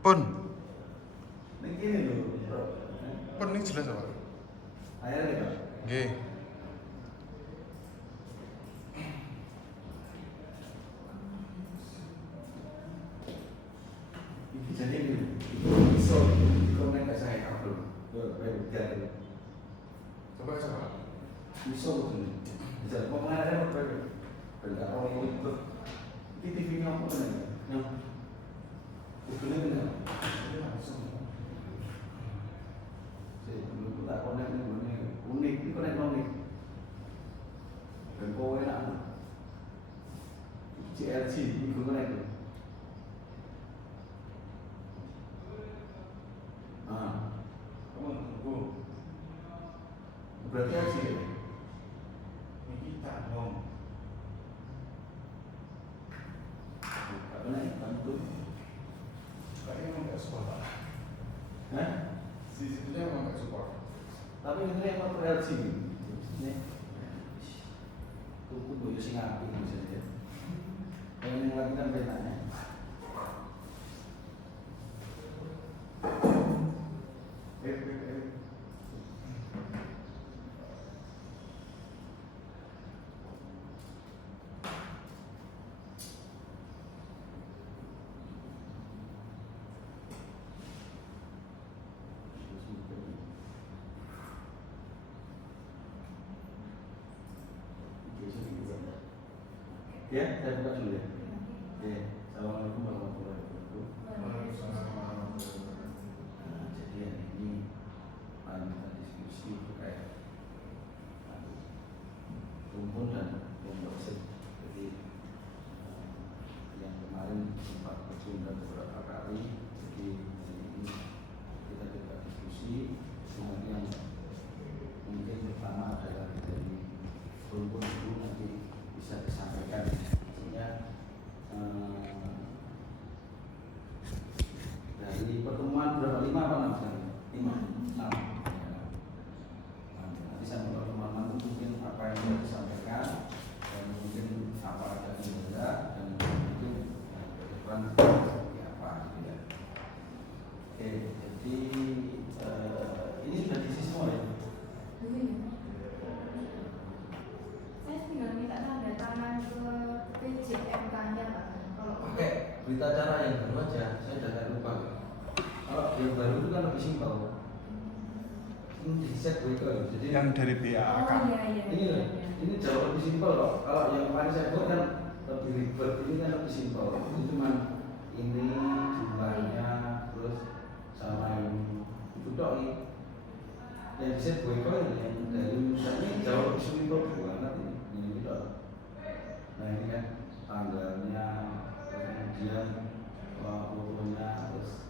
Pun. Ini lho. Pun ini jelas apa? Ayo kita. Nggih. Iki jadi ini. Iso dikonek ke saya kabel. Yo, baik jadi. Coba. Iso begini. Bisa mau mengarah apa baik. Benda orang itu. Ini TV-nya apa nih? Yang usulnya benar. Ini langsung. Belum tak konek ini unik, ini konek unik. Dan kau enak. CLC, ini konek. Kamu tunggu. Berarti LC. Ini tak dong. Karena ini bantu. Kayaknya emang nggak support. Hah? CCTV emang nggak support. Tapi ini emang per LC. Ini. Tunggu dulu sing api misalnya. Yang lagi kan benanya. Ya, saya buka dulu ya. Ya, assalamualaikum warahmatullahi wabarakatuh. Nah, jadi hari ini kita diskusi terkait rumpun dan komposit. Jadi yang kemarin sempat tertunda beberapa kali. Jadi hari ini kita coba diskusi. Kemudian mungkin pertama adalah dari rumpun itu nanti bisa disampaikan maksudnya dari pertemuan berapa 5 apa 6 kali? 5 nanti sampai pertemuan nanti mungkin apa yang sudah disampaikan dan mungkin apa ada yang berbeda dan mungkin ke depan seperti apa gitu ya. Oke, jadi ini sudah diisi semua ya? Pakai berita acara yang baru aja, saya sudah lupa. Kalau yang baru itu kan lebih simpel. Ini di set breaker, jadi Yang dari BAAK. ini loh, ini jauh lebih simpel loh. Kalau yang kemarin saya buat kan lebih ribet, ini kan lebih simpel. Ini cuma ini jumlahnya, terus sama ini itu dong nih. Yang di set breaker yang dari misalnya jauh lebih simpel banget ini dong. Nah ini kan tanggalnya, kemudian fotonya, terus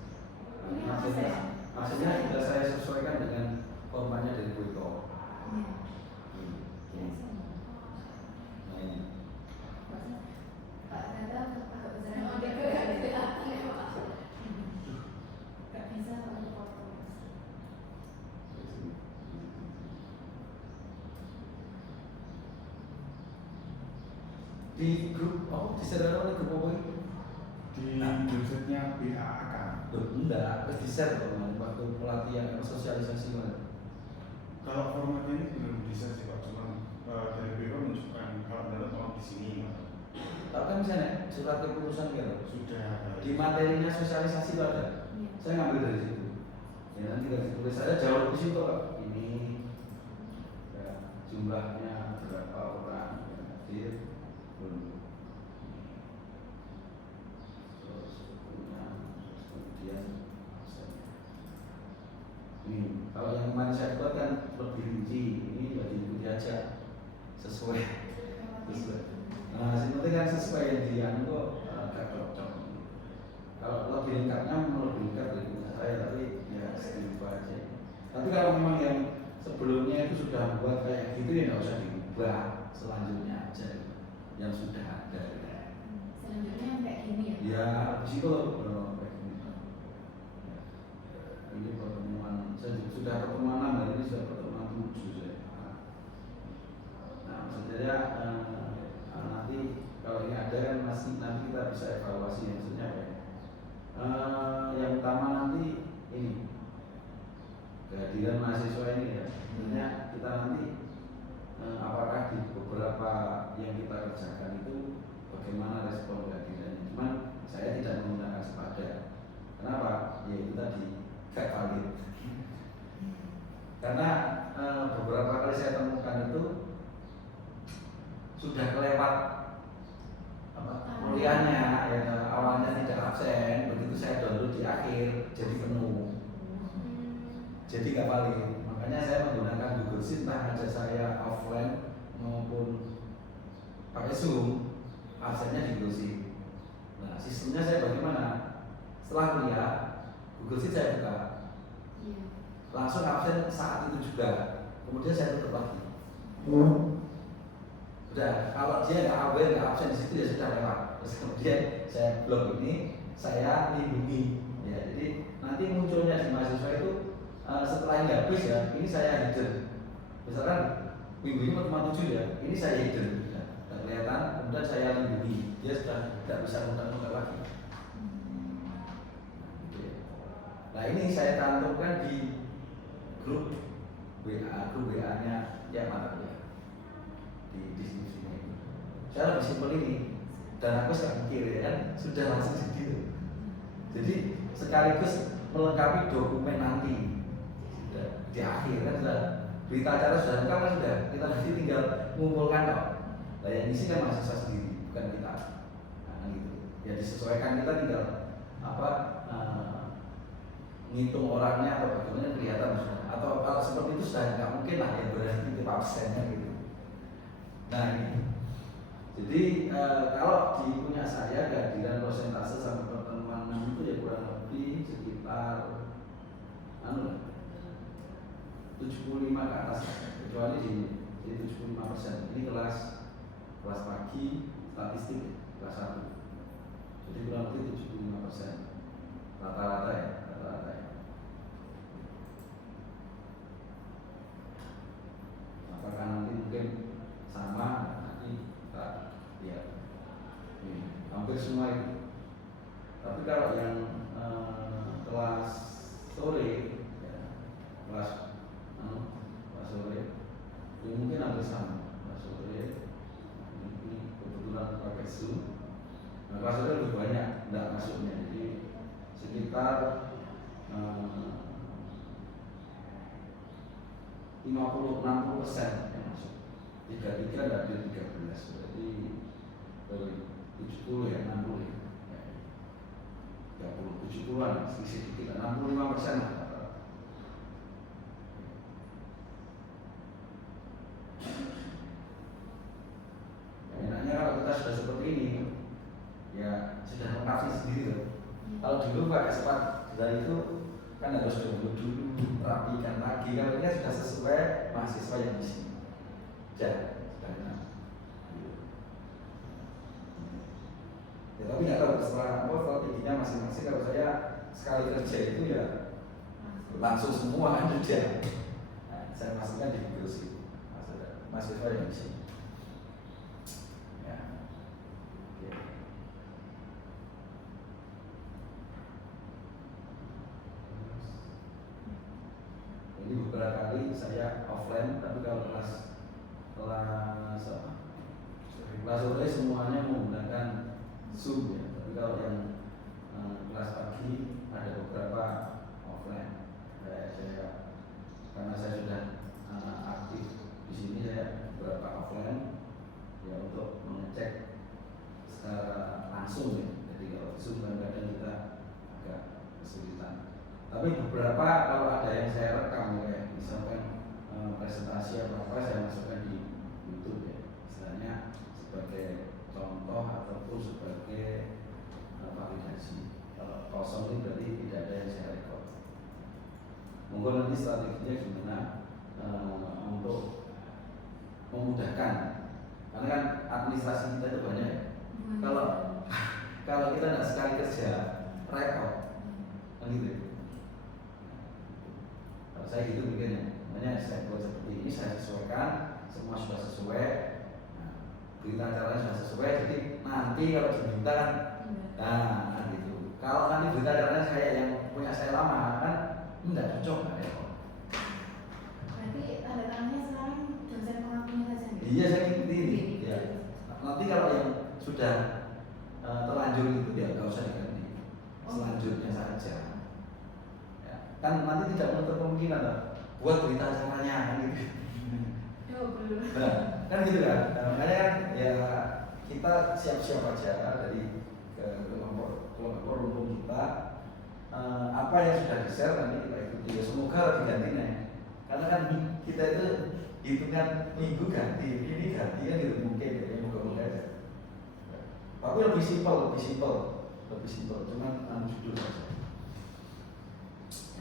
hasilnya sudah saya sesuaikan dengan formatnya dari Wiko. Di grup, di saudara oleh grup apa itu? Di websitenya BAAK. Enggak, di share kemarin waktu pelatihan sosialisasi kemarin. Kalau formatnya ini belum bisa sih Pak, cuma dari BAAK menunjukkan kalau benar tolong di sini. Tapi kan misalnya surat keputusan gitu Sudah. di materinya sosialisasi itu ada. Saya ngambil dari situ. Ya nanti tinggal ditulis saja jauh di situ Pak. Ini ya, jumlahnya berapa orang yang hadir. Terus kemudian ini kalau yang kemarin saya buat kan lebih rinci, ini juga diikuti aja sesuai. Nah, sebenarnya kan sesuai yang dianu kok agak cocok. Kalau lebih lengkapnya mau lebih lengkap dari punya saya, tapi ya segitu aja. Tapi kalau memang yang sebelumnya itu sudah buat kayak gitu ya nggak usah diubah, selanjutnya aja yang sudah ada. Selanjutnya kayak gini ya? Ya, di situ kayak gini. Ini pertemuan, saya sudah pertemuan 6, hari ini sudah pertemuan 7 saya. Nah, maksudnya nanti kalau ini ada kan masih nanti kita bisa evaluasi maksudnya apa ya? Yang utama nanti ini kehadiran mahasiswa ini ya, sebenarnya kita nanti apakah di beberapa yang kita kerjakan itu bagaimana respon kehadirannya. Cuman saya tidak menggunakan sepada. Kenapa? Ya itu tadi gak valid. Karena beberapa kali saya temukan itu sudah kelewat kuliahnya, ya awalnya tidak absen, begitu saya download di akhir jadi penuh, jadi gak valid. Makanya saya menggunakan Google Sheet, entah aja saya offline maupun pakai Zoom, absennya di Google Sheet. Nah sistemnya saya bagaimana? Setelah kuliah Google Sheet saya buka, langsung absen saat itu juga, kemudian saya tutup lagi. Udah, kalau dia nggak aware, nggak absen di situ ya sudah lewat. Terus kemudian saya blok ini, saya lindungi. Ya, jadi nanti munculnya di mahasiswa itu setelah ini habis ya, ini saya hidden. Misalkan minggu ini cuma 7 ya, ini saya hidden. Ya, nggak kelihatan, kemudian saya lindungi. Dia sudah tidak bisa muter-muter lagi. Nah ini saya cantumkan di grup WA-nya yang mana ya, di diskusinya itu. Saya lebih simpel ini, dan aku sudah mikir ya kan, sudah langsung jadi. Jadi sekaligus melengkapi dokumen nanti sudah di akhir kan, sudah berita acara sudah lengkap kan, sudah kita nanti tinggal mengumpulkan kok. Nah yang isi kan mahasiswa sendiri, bukan kita. Nah gitu. Ya disesuaikan, kita tinggal ngitung orangnya atau bagaimana kelihatan sudah. Atau kalau seperti itu sudah nggak mungkin lah yang berarti itu absennya gitu. Nah ini. Jadi kalau di punya saya kehadiran persentase sampai pertemuan itu ya kurang lebih sekitar 75 ke atas, kecuali di 75%. Ini kelas pagi statistik kelas 1. Jadi kurang lebih 75% rata-rata ya. Apakah nanti mungkin sama, nanti kita lihat. Hampir semua itu. Tapi kalau yang kelas sore, ya, kelas sore, ya mungkin hampir sama. Kelas sore ini kebetulan pakai Zoom. Nah, kelas sore lebih banyak tidak masuknya, jadi sekitar 50-60% yang masuk. 33 dari 13, berarti dari 70 ya 60 ya. 30, 70-an, sedikit 65% lah. Enaknya kalau kita sudah seperti ini, ya sudah mengkasih sendiri loh. Kalau dulu pakai sempat dari itu kan harus dulu rapikan lagi. Kalau ini sudah sesuai mahasiswa yang di sini. Ya, sudah enak. Ya, tapi nggak tahu terserah strateginya masing-masing. Kalau saya sekali kerja itu ya langsung semua kan sudah. Nah, saya masukkan di Google Sheet. Mahasiswa yang di sini. Ya. Oke. Ini beberapa kali saya offline, tapi kalau kelas sore semuanya menggunakan Zoom ya. Tapi kalau yang kelas pagi ada beberapa offline. Karena saya sudah aktif di sini, saya beberapa offline ya untuk mengecek secara langsung ya. Jadi kalau Zoom kadang-kadang kita agak kesulitan. Tapi beberapa kalau ada yang saya rekam ya, misalkan presentasi atau apa, saya masukkan di YouTube ya, istilahnya sebagai contoh ataupun sebagai validasi. Kalau kosong ini berarti tidak ada yang saya rekod. Mungkin nanti strateginya gimana untuk memudahkan, karena kan administrasi kita itu banyak. Kalau kalau kita tidak sekali kerja repot, kan gitu. Kalau saya gitu bikinnya, makanya saya buat seperti ini, saya sesuaikan, semua sudah sesuai, nah, berita acaranya sudah sesuai, jadi nanti kalau diminta kan, nah gitu. Kalau nanti berita acaranya saya yang punya saya lama kan, tidak cocok, nggak repot. Berarti tanda tangannya sekarang dosen pengakunya saja nih? Iya saya ikuti ini. Ya. Nanti kalau yang sudah terlanjur itu ya nggak usah diganti, selanjutnya saja. Ya. Kan nanti tidak menutup kemungkinan lah, buat berita acaranya kan gitu. Nah, kan gitu kan. Nah, makanya kan ya kita siap-siap aja dari kelompok rumpun kita. Apa yang sudah di-share nanti kita ikuti. Ya, semoga digantinya. Karena kan kita itu hitungan minggu ganti, ini ganti kan gitu mungkin ya, moga-moga aja. Tapi lebih simpel, cuman judul saja.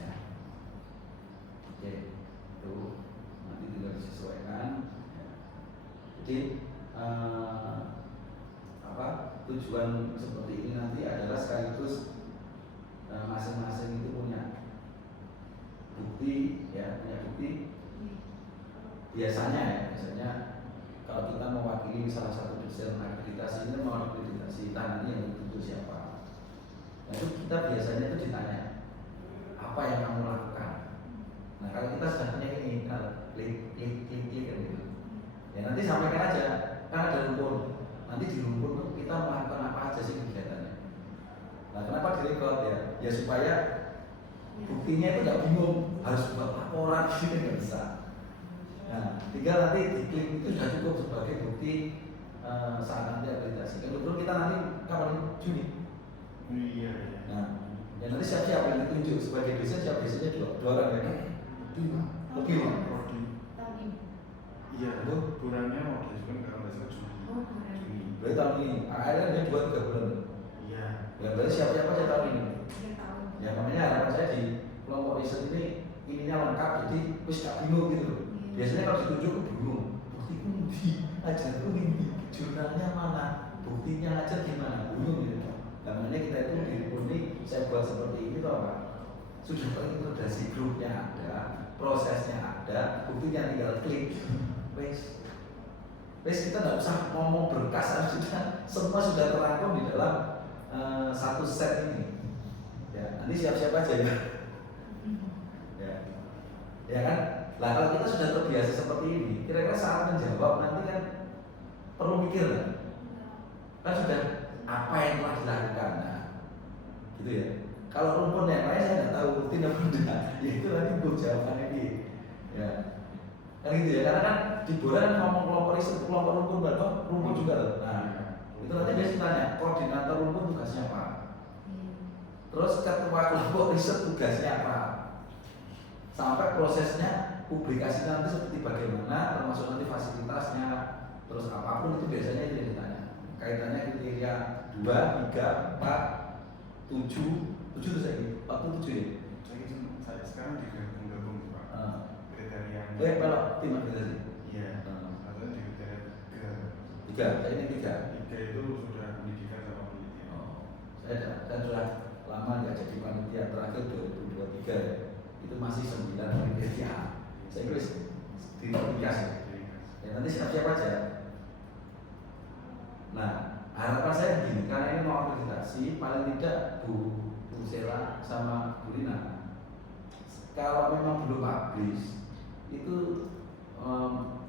Ya. Oke, itu nanti tinggal disesuaikan. Ya. Jadi tujuan seperti ini nanti adalah sekaligus masing-masing itu punya bukti, ya punya bukti. Biasanya kalau kita mewakili salah satu dosen akreditasi ini mau akreditasi nanti yang itu siapa. Nah itu kita biasanya itu ditanya apa yang kamu lakukan. Nah kalau kita sudah punya ini, klik kan gitu. Ya nanti sampaikan aja, kan ada rumpun. Nanti di rumpun kita melakukan apa aja sih kegiatannya. Nah kenapa direkod ya? Ya supaya buktinya itu nggak bingung, harus buat laporan gitu nggak bisa. Nah, tinggal nanti diklik itu sudah cukup sebagai bukti saat nanti akreditasi. Kemudian kita nanti kapan Juni? Iya. Nah, ya nanti siap-siap yang ditunjuk sebagai dosen siap biasanya dua orang ya. Lebih lah. Tahun ini. Iya. Kurangnya mau diajukan kalau nggak salah Juni. Berarti tahun ini. Akhirnya dia 2-3 bulan. Iya. Ya berarti siap-siap aja tahun ini. 3 tahun. Ya makanya harapan saya di kelompok riset ini ininya lengkap, jadi wis gak bingung gitu loh. Biasanya kalau ditunjuk ke bingung, bukti undi, ajar ini, jurnalnya mana, buktinya aja gimana, bingung gitu. Nah makanya kita itu di ini saya buat seperti ini toh Pak. Sudah terintegrasi grupnya ada, prosesnya ada, buktinya tinggal klik, wes kita nggak usah ngomong berkas, sudah semua sudah terangkum di dalam satu set ini. Ya nanti siap-siap aja ya. Ya kan? Lah kalau kita sudah terbiasa seperti ini, kira-kira saat menjawab nanti kan perlu mikir kan sudah apa yang telah dilakukan, nah, gitu ya. Kalau rumpun yang lain saya nggak tahu rutin apa enggak, ya itu nanti gue jawaban ini, ya. Kan gitu ya, karena kan di Bora kan ngomong kelompok riset, kelompok rumpun juga loh. Nah, itu nanti biasanya tanya, koordinator rumpun tugasnya apa? Terus ketua kelompok riset tugasnya apa? Sampai prosesnya publikasi nanti seperti bagaimana, termasuk nanti fasilitasnya, terus apapun itu biasanya itu yang ditanya. Kaitannya kriteria 2, 3, 4, 7 itu saya 47 ya? Saya sekarang digabung Pak. Kriteria. Kalau tim akreditasi? Iya. Atau di kriteria 3. 3, saya ini 3. 3 itu sudah pendidikan sama penelitian. Oh, saya sudah lama nggak jadi panitia, terakhir 2023 ya. Itu masih 9 kriteria. Saya tulis di aplikasi. Ya nanti siap-siap aja. Nah, harapan saya begini, karena ini mau akreditasi, paling tidak Bu Sela sama Bu Lina, kalau memang belum habis, itu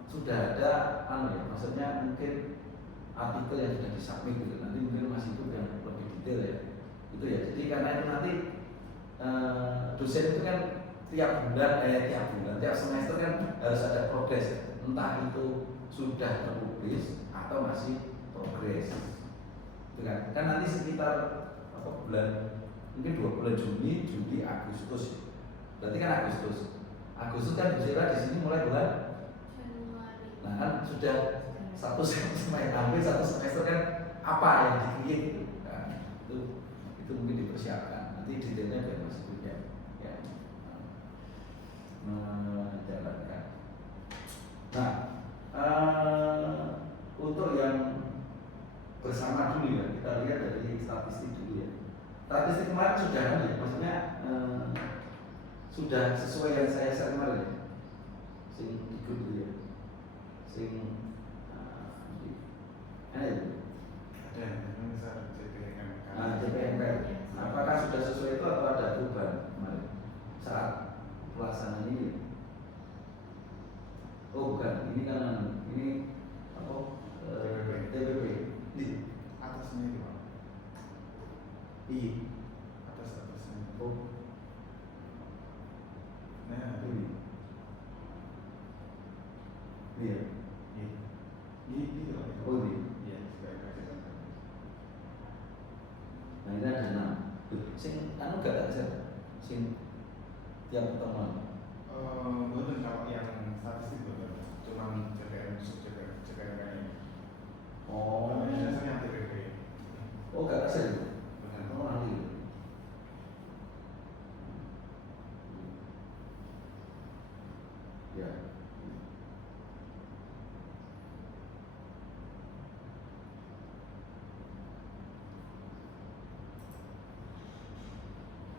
sudah ada, maksudnya mungkin artikel yang sudah disubmit gitu. Nanti mungkin masih itu yang lebih detail ya. Itu ya. Jadi karena itu nanti dosen itu kan tiap semester kan harus ada progres, entah itu sudah terpublis atau masih progres, itu kan nanti sekitar bulan mungkin 2 bulan Juni, Juli, Agustus, berarti kan Agustus kan berjalan di sini mulai bulan Januari. Nah kan sudah hampir satu semester kan apa yang dikritik gitu kan, itu itu mungkin dipersiapkan. Nanti detailnya biar Mas Ibu ya menjalankan. Nah, untuk yang bersama dulu ya, kita lihat dari statistik dulu ya. Statistik kemarin sudah ya, maksudnya sudah sesuai yang saya share kemarin ya. Sing ikut dulu ya. Sing ada ya? Ada yang misal CPNK. CPNK. Nah, apakah sudah sesuai itu atau ada perubahan kemarin saat pelaksanaan ini? Oh bukan, ini kan ini apa? TPP. Di Atasnya itu Pak. Iya. Atasnya. Oh, Nah, ini. Iya. Ini loh. Oh ini. Iya, CPNK. Nah ini ada 6. Sing anu gak ada sing tiap pertemuan. Betul kalau yang statistik betul. Cuma CPNK ini. Oh. Biasanya yang TPP. Oh gak ada itu. Benar. Oh nanti. Ya.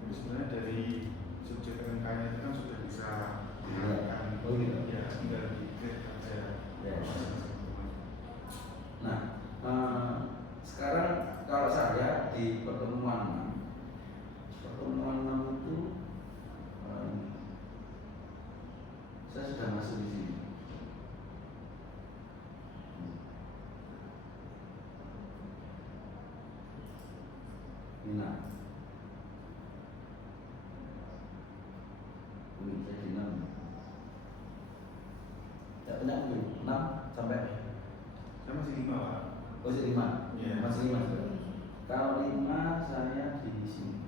Jadi sebenarnya dari subjek PMK-nya itu kan sudah bisa digunakan. Oh gitu. Ya, tinggal di-create aja. Ya. Nah, sekarang kalau saya di pertemuan 6 itu saya sudah masuk di sini. Nah, ini saya di 6. Ya banyak mungkin 6 sampai. Saya masih 5 Pak. Oh, masih 5. Iya. Masih 5 sudah. Kalau 5 saya di sini.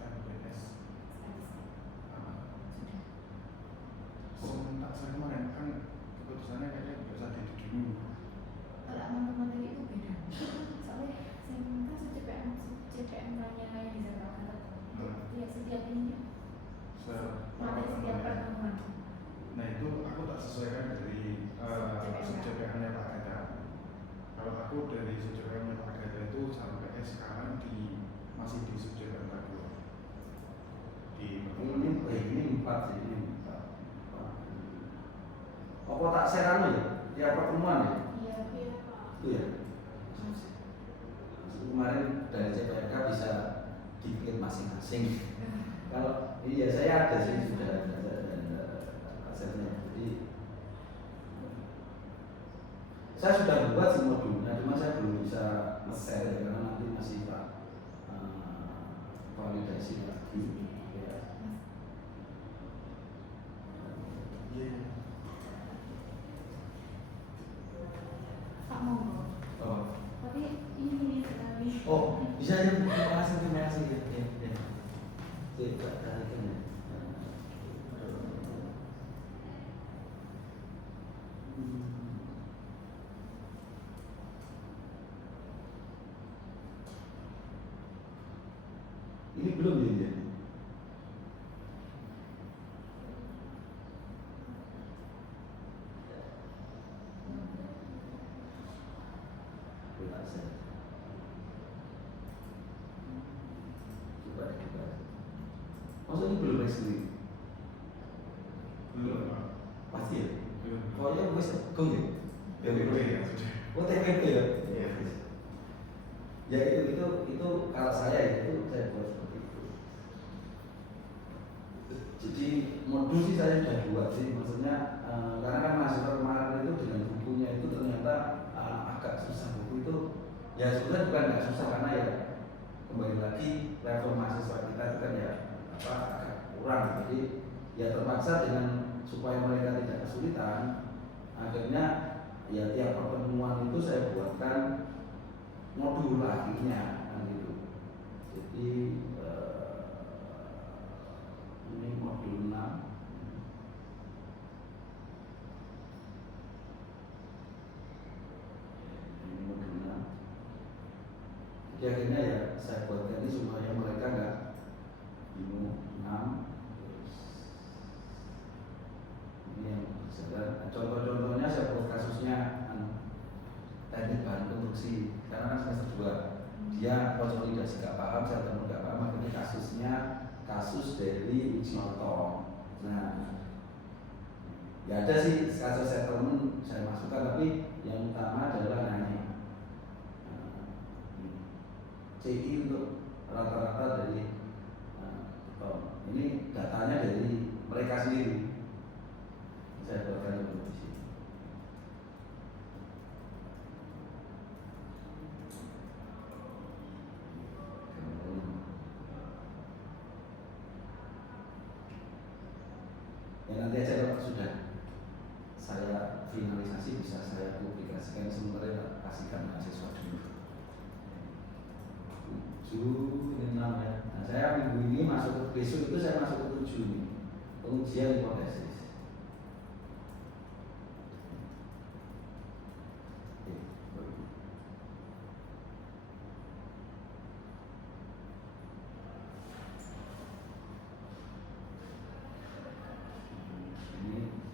LPS. Sebentar, saya kemarin kan keputusannya kayaknya biasa dulu. Kalau teman-teman itu beda. Soalnya saya minta CPM-nya yang di Jakarta. Ya setiap ini. Materi setiap pertemuan. Nah itu aku tak sesuaikan dari subjek-nya Pak Gada. Kalau aku dari subjek-nya Pak Gada itu sampai sekarang masih di subjek yang kedua. Ini 4 sih, ini 4. Apa tak share anu ya? Tiap pertemuan ya? Iya, iya. Itu ya. Kemarin dari CPNK bisa dikit masing-masing. Kalau iya saya ada sih sudah ada hasilnya. Jadi saya sudah buat sih modulnya, cuma saya belum bisa nge-share ya, karena nanti masih Pak validasi lagi. Ya. Pak monggo. Oh. Tapi ini sekali. Oh, bisa ya, terima kasih ya. Ya. Tidak tarikan ya. Ini belum ya. Masa ini belum resmi? Belum Pak. Pasti ya? Belum. Oh ya, wes go ya? TPP ya sudah. Oh TPP ya? Iya. Ya itu kalau saya itu saya buat seperti itu. Jadi modul sih saya sudah buat sih, maksudnya karena kan mahasiswa kemarin itu dengan bukunya itu ternyata agak susah buku itu. Ya sebenarnya bukan nggak susah karena ya kembali lagi level mahasiswa kita itu kan ya agak kurang. Jadi ya terpaksa dengan supaya mereka tidak kesulitan, akhirnya ya tiap pertemuan itu saya buatkan modul akhirnya kan gitu. Jadi ini modul 6. Ini modul 6. Jadi akhirnya ya saya buatkan ini supaya mereka nggak bingung. 6. Ini yang sedang. Contoh-contohnya saya buat kasusnya teknik bahan konstruksi karena kan semester 2 dia konsolidasi gak paham, saya temu gak paham, akhirnya kasusnya kasus dari uji otong. Nah, ya ada sih kasus settlement saya masukkan, tapi yang utama adalah nanya CI untuk rata-rata dari ini datanya dari mereka sendiri. Saya buatkan dulu di sini. Ya nanti aja kalau sudah saya finalisasi bisa saya publikasikan, sementara tak kasihkan mahasiswa dulu. 7 ini 6 ya. Nah saya minggu ini masuk ke besok itu saya masuk ke 7 nih, pengujian hipotesis.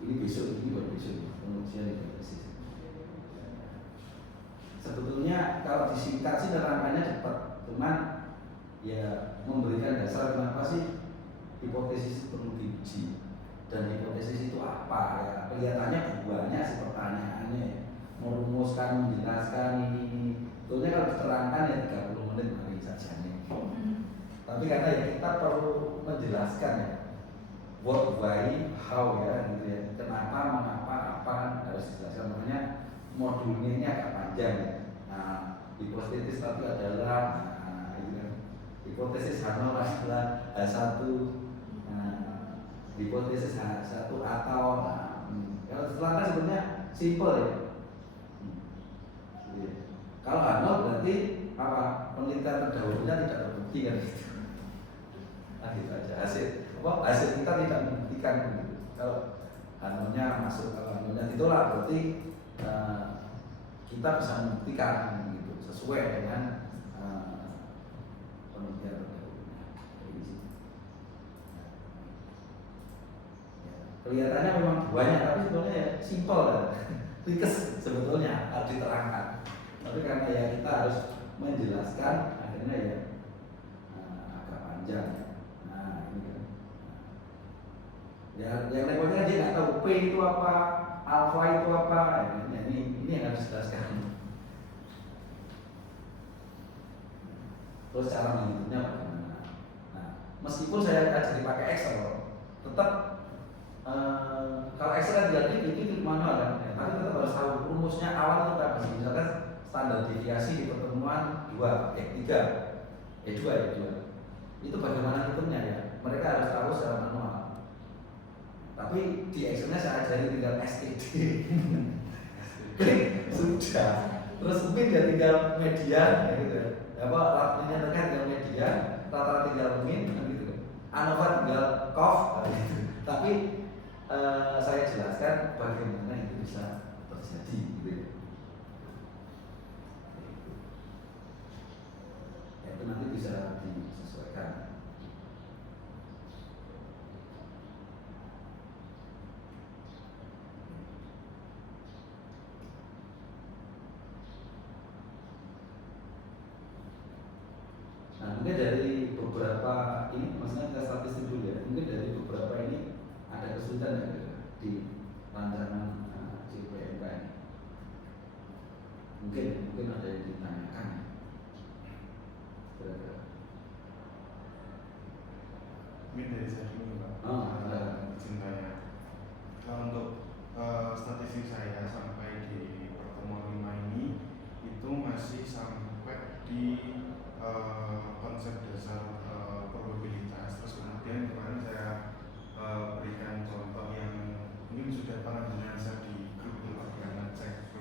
Ini besok, ini baru besok pengujian hipotesis. Sebetulnya kalau disingkat sih nerangkannya cepat, cuman ya memberikan dasar kenapa sih hipotesis perlu diuji dan hipotesis itu apa ya. Kelihatannya banyak sih pertanyaannya, merumuskan, menjelaskan ini. Sebetulnya kalau diterangkan ya 30 menit mari saja nih. Tapi karena ya kita perlu menjelaskan ya, what, why, how ya gitu ya. Kenapa, mengapa, apa harus dijelaskan. Makanya modulnya ini agak panjang ya. Nah, hipotesis tadi adalah hipotesis H0 adalah H1, hipotesis H1 atau kalau setelahnya sebenarnya simple ya. Kalau H0 berarti apa? Penelitian terdahulunya tidak terbukti kan gitu. Nah gitu aja, hasil kita tidak membuktikan gitu. Kalau H0-nya masuk, kalau H0-nya ditolak berarti kita bisa membuktikan gitu sesuai dengan penelitian terdahulunya. Kelihatannya memang banyak, tapi sebetulnya ya simpel ya. Ringkes sebetulnya harus diterangkan. Tapi karena ya kita harus menjelaskan, akhirnya ya agak panjang. Nah ini kan. Ya yang repotnya dia nggak tahu P itu apa, alfa itu apa. Ya, ini yang harus dijelaskan. Terus cara menghitungnya bagaimana? Nah, meskipun saya ajari pakai Excel, tetap kalau Excel kan jadi itu manual kan, ya, tapi tetap harus tahu rumusnya awal itu apa sih. Misalkan standar deviasi di pertemuan 3 itu bagaimana hitungnya ya? Mereka harus tahu secara manual. Tapi di Excelnya saya ajari tinggal STD, klik sudah. Terus mungkin ya tinggal median, ya gitu ya. Apa artinya terkait dengan media, rata-rata tinggal min, gitu. ANOVA tinggal COF, gitu. Tapi saya jelaskan bagaimana itu bisa terjadi, gitu. Ya, itu nanti bisa disesuaikan. Nah, mungkin dari beberapa ini, maksudnya kita statistik dulu ya. Mungkin dari beberapa ini ada kesulitan ya di rancangan CPMK ini. Mungkin ada yang ditanyakan. Mungkin dari saya dulu Pak. Izin tanya. Kalau untuk statistik saya sampai di pertemuan 5 ini itu masih sampai di konsep dasar probabilitas. Terus kemudian kemarin saya berikan contoh yang mungkin sudah pernah dengar saya di grup karena cek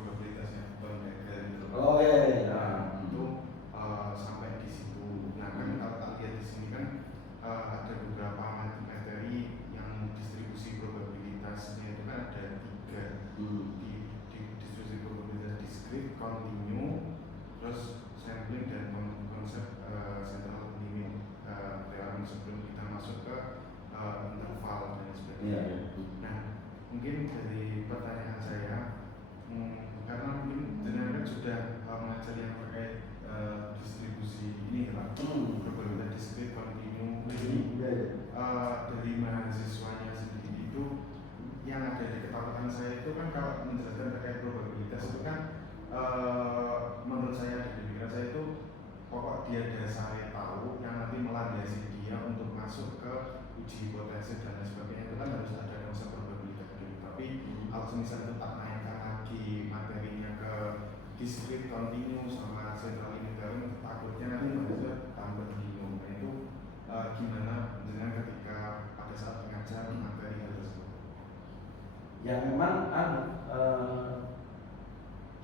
ada 3 di distribusi probabilitas diskrit, continue, terus sampling dan konsep central limit teorem sebelum kita masuk ke interval dan sebagainya. Nah, mungkin dari pertanyaan saya, karena mungkin jenengan sudah mengajar yang terkait distribusi ini lah, probabilitas diskrit, continue, ini dari mahasiswanya sendiri itu yang ada di ketakutan saya itu kan kalau menjelaskan terkait probabilitas itu kan menurut saya di pikiran saya itu pokok dia dasarnya tahu yang nanti melandasi dia untuk masuk ke uji hipotesis dan lain sebagainya itu kan harus ada konsep probabilitas dulu. Tapi kalau misalnya tetap naikkan lagi materinya ke diskrit, continue sama central limit teorem, takutnya nanti mahasiswa tambah bingung. Nah itu gimana dengan ketika pada saat mengajar materi hal tersebut? Ya memang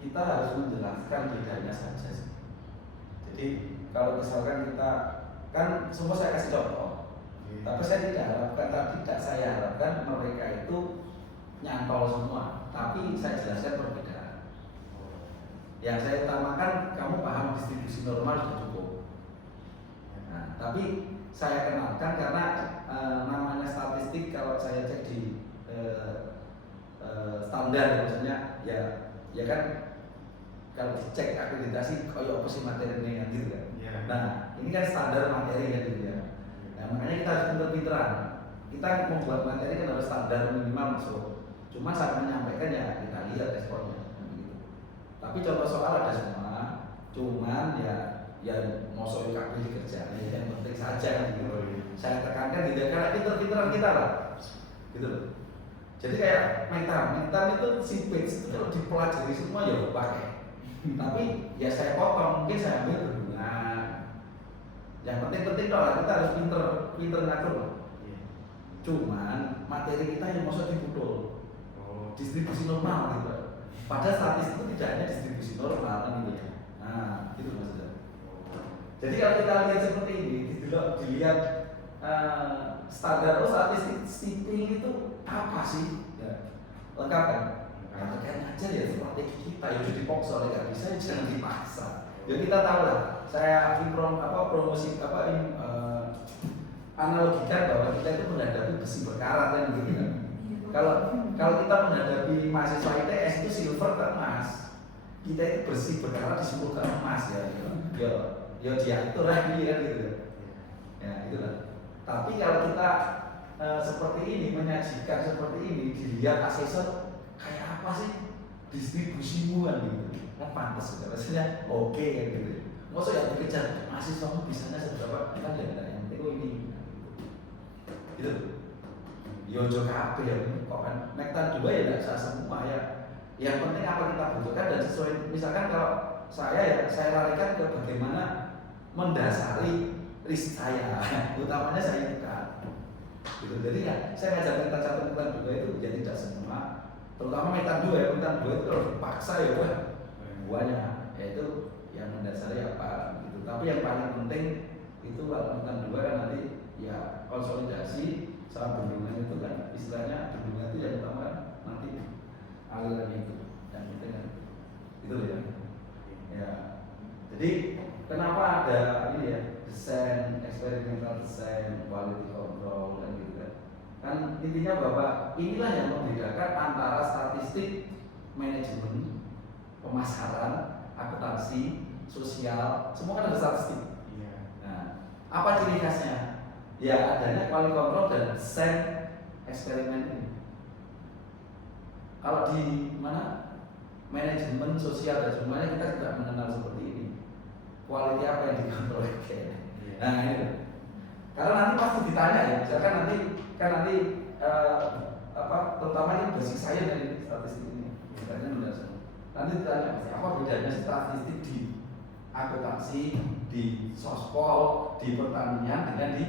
kita harus menjelaskan bedanya saja sih. Jadi kalau misalkan kita kan semua saya kasih contoh, tapi saya tidak saya harapkan mereka itu nyantol semua, tapi saya jelaskan perbedaan. Yang saya utamakan kamu paham distribusi normal sudah cukup. Nah, tapi saya kenalkan karena namanya statistik kalau saya cek di standar maksudnya ya kan kalau dicek akreditasi kayak apa sih materi ini gitu kan. Nah ini kan standar materi kan gitu ya. Nah, makanya kita harus pinter-pinteran. Kita membuat materi kan harus standar minimal masuk. Cuma saat menyampaikan ya kita lihat responnya gitu. Tapi contoh soal ada semua. Cuman ya mosok kabeh dikerjakan yang penting saja gitu. Saya tekankan tidak karena pinter-pinteran kita lah. Gitu loh. Jadi kayak mental itu si page itu kalau dipelajari semua ya pakai. Tapi ya saya potong, mungkin saya ambil berhubungan. Yang penting lah kita harus pinter ngatur. Cuman materi kita yang masuk diputul. Distribusi normal gitu. Padahal statistik itu tidak hanya distribusi normal kan gitu ya. Nah, gitu maksudnya. Jadi kalau kita lihat seperti ini, dilihat standar statistik steeping itu apa sih? Ya, lengkap kan? Nah, terkait aja ya strategi kita ya sudah dipaksa oleh nggak bisa jangan dipaksa. Ya kita tahu lah. Saya promosi analogikan bahwa kita itu menghadapi besi berkarat kan gitu kan. Kalau kita menghadapi mahasiswa ITS itu silver ke emas, kita itu bersih berkarat disuruh ke emas ya. Ya diatur lagi kan gitu. Ya itulah. Tapi kalau kita seperti ini menyajikan seperti ini dilihat asesor kayak apa sih distribusimu kan gitu kan pantas gitu rasanya oke kan gitu. Maksud yang dikejar mahasiswa bisanya seberapa kan ya yang penting ini gitu. Yojo kabeh ya kok kan nektar 2 ya tidak usah semua ya. Yang penting apa kita butuhkan dan sesuai misalkan kalau saya larikan ke bagaimana mendasari risk saya utamanya saya bukan gitu. Jadi ya saya ngajar metan 1 itu ya tidak semua terutama metan 2 itu kalau dipaksa ya buahnya yaitu yang mendasari apa gitu. Tapi yang paling penting itu kalau metan 2 kan nanti ya konsolidasi sama bendungan itu kan istilahnya bendungan itu yang utama kan nanti aliran itu yang penting kan itu ya. Ya jadi kenapa ada ini ya desain eksperimental desain quality control dan gitu kan intinya bahwa inilah yang membedakan antara statistik manajemen pemasaran akuntansi sosial semua kan ada statistik. Nah apa ciri khasnya ya adanya quality control dan desain eksperimen ini. Kalau di mana manajemen sosial dan semuanya kita tidak mengenal seperti ini. Quality apa yang dikontrol nah ini karena nanti pasti ditanya ya misalkan nanti terutama ini basic saya dari statistik ini misalnya nanti ditanya apa bedanya statistik di akuntansi di sospol di pertanian dengan di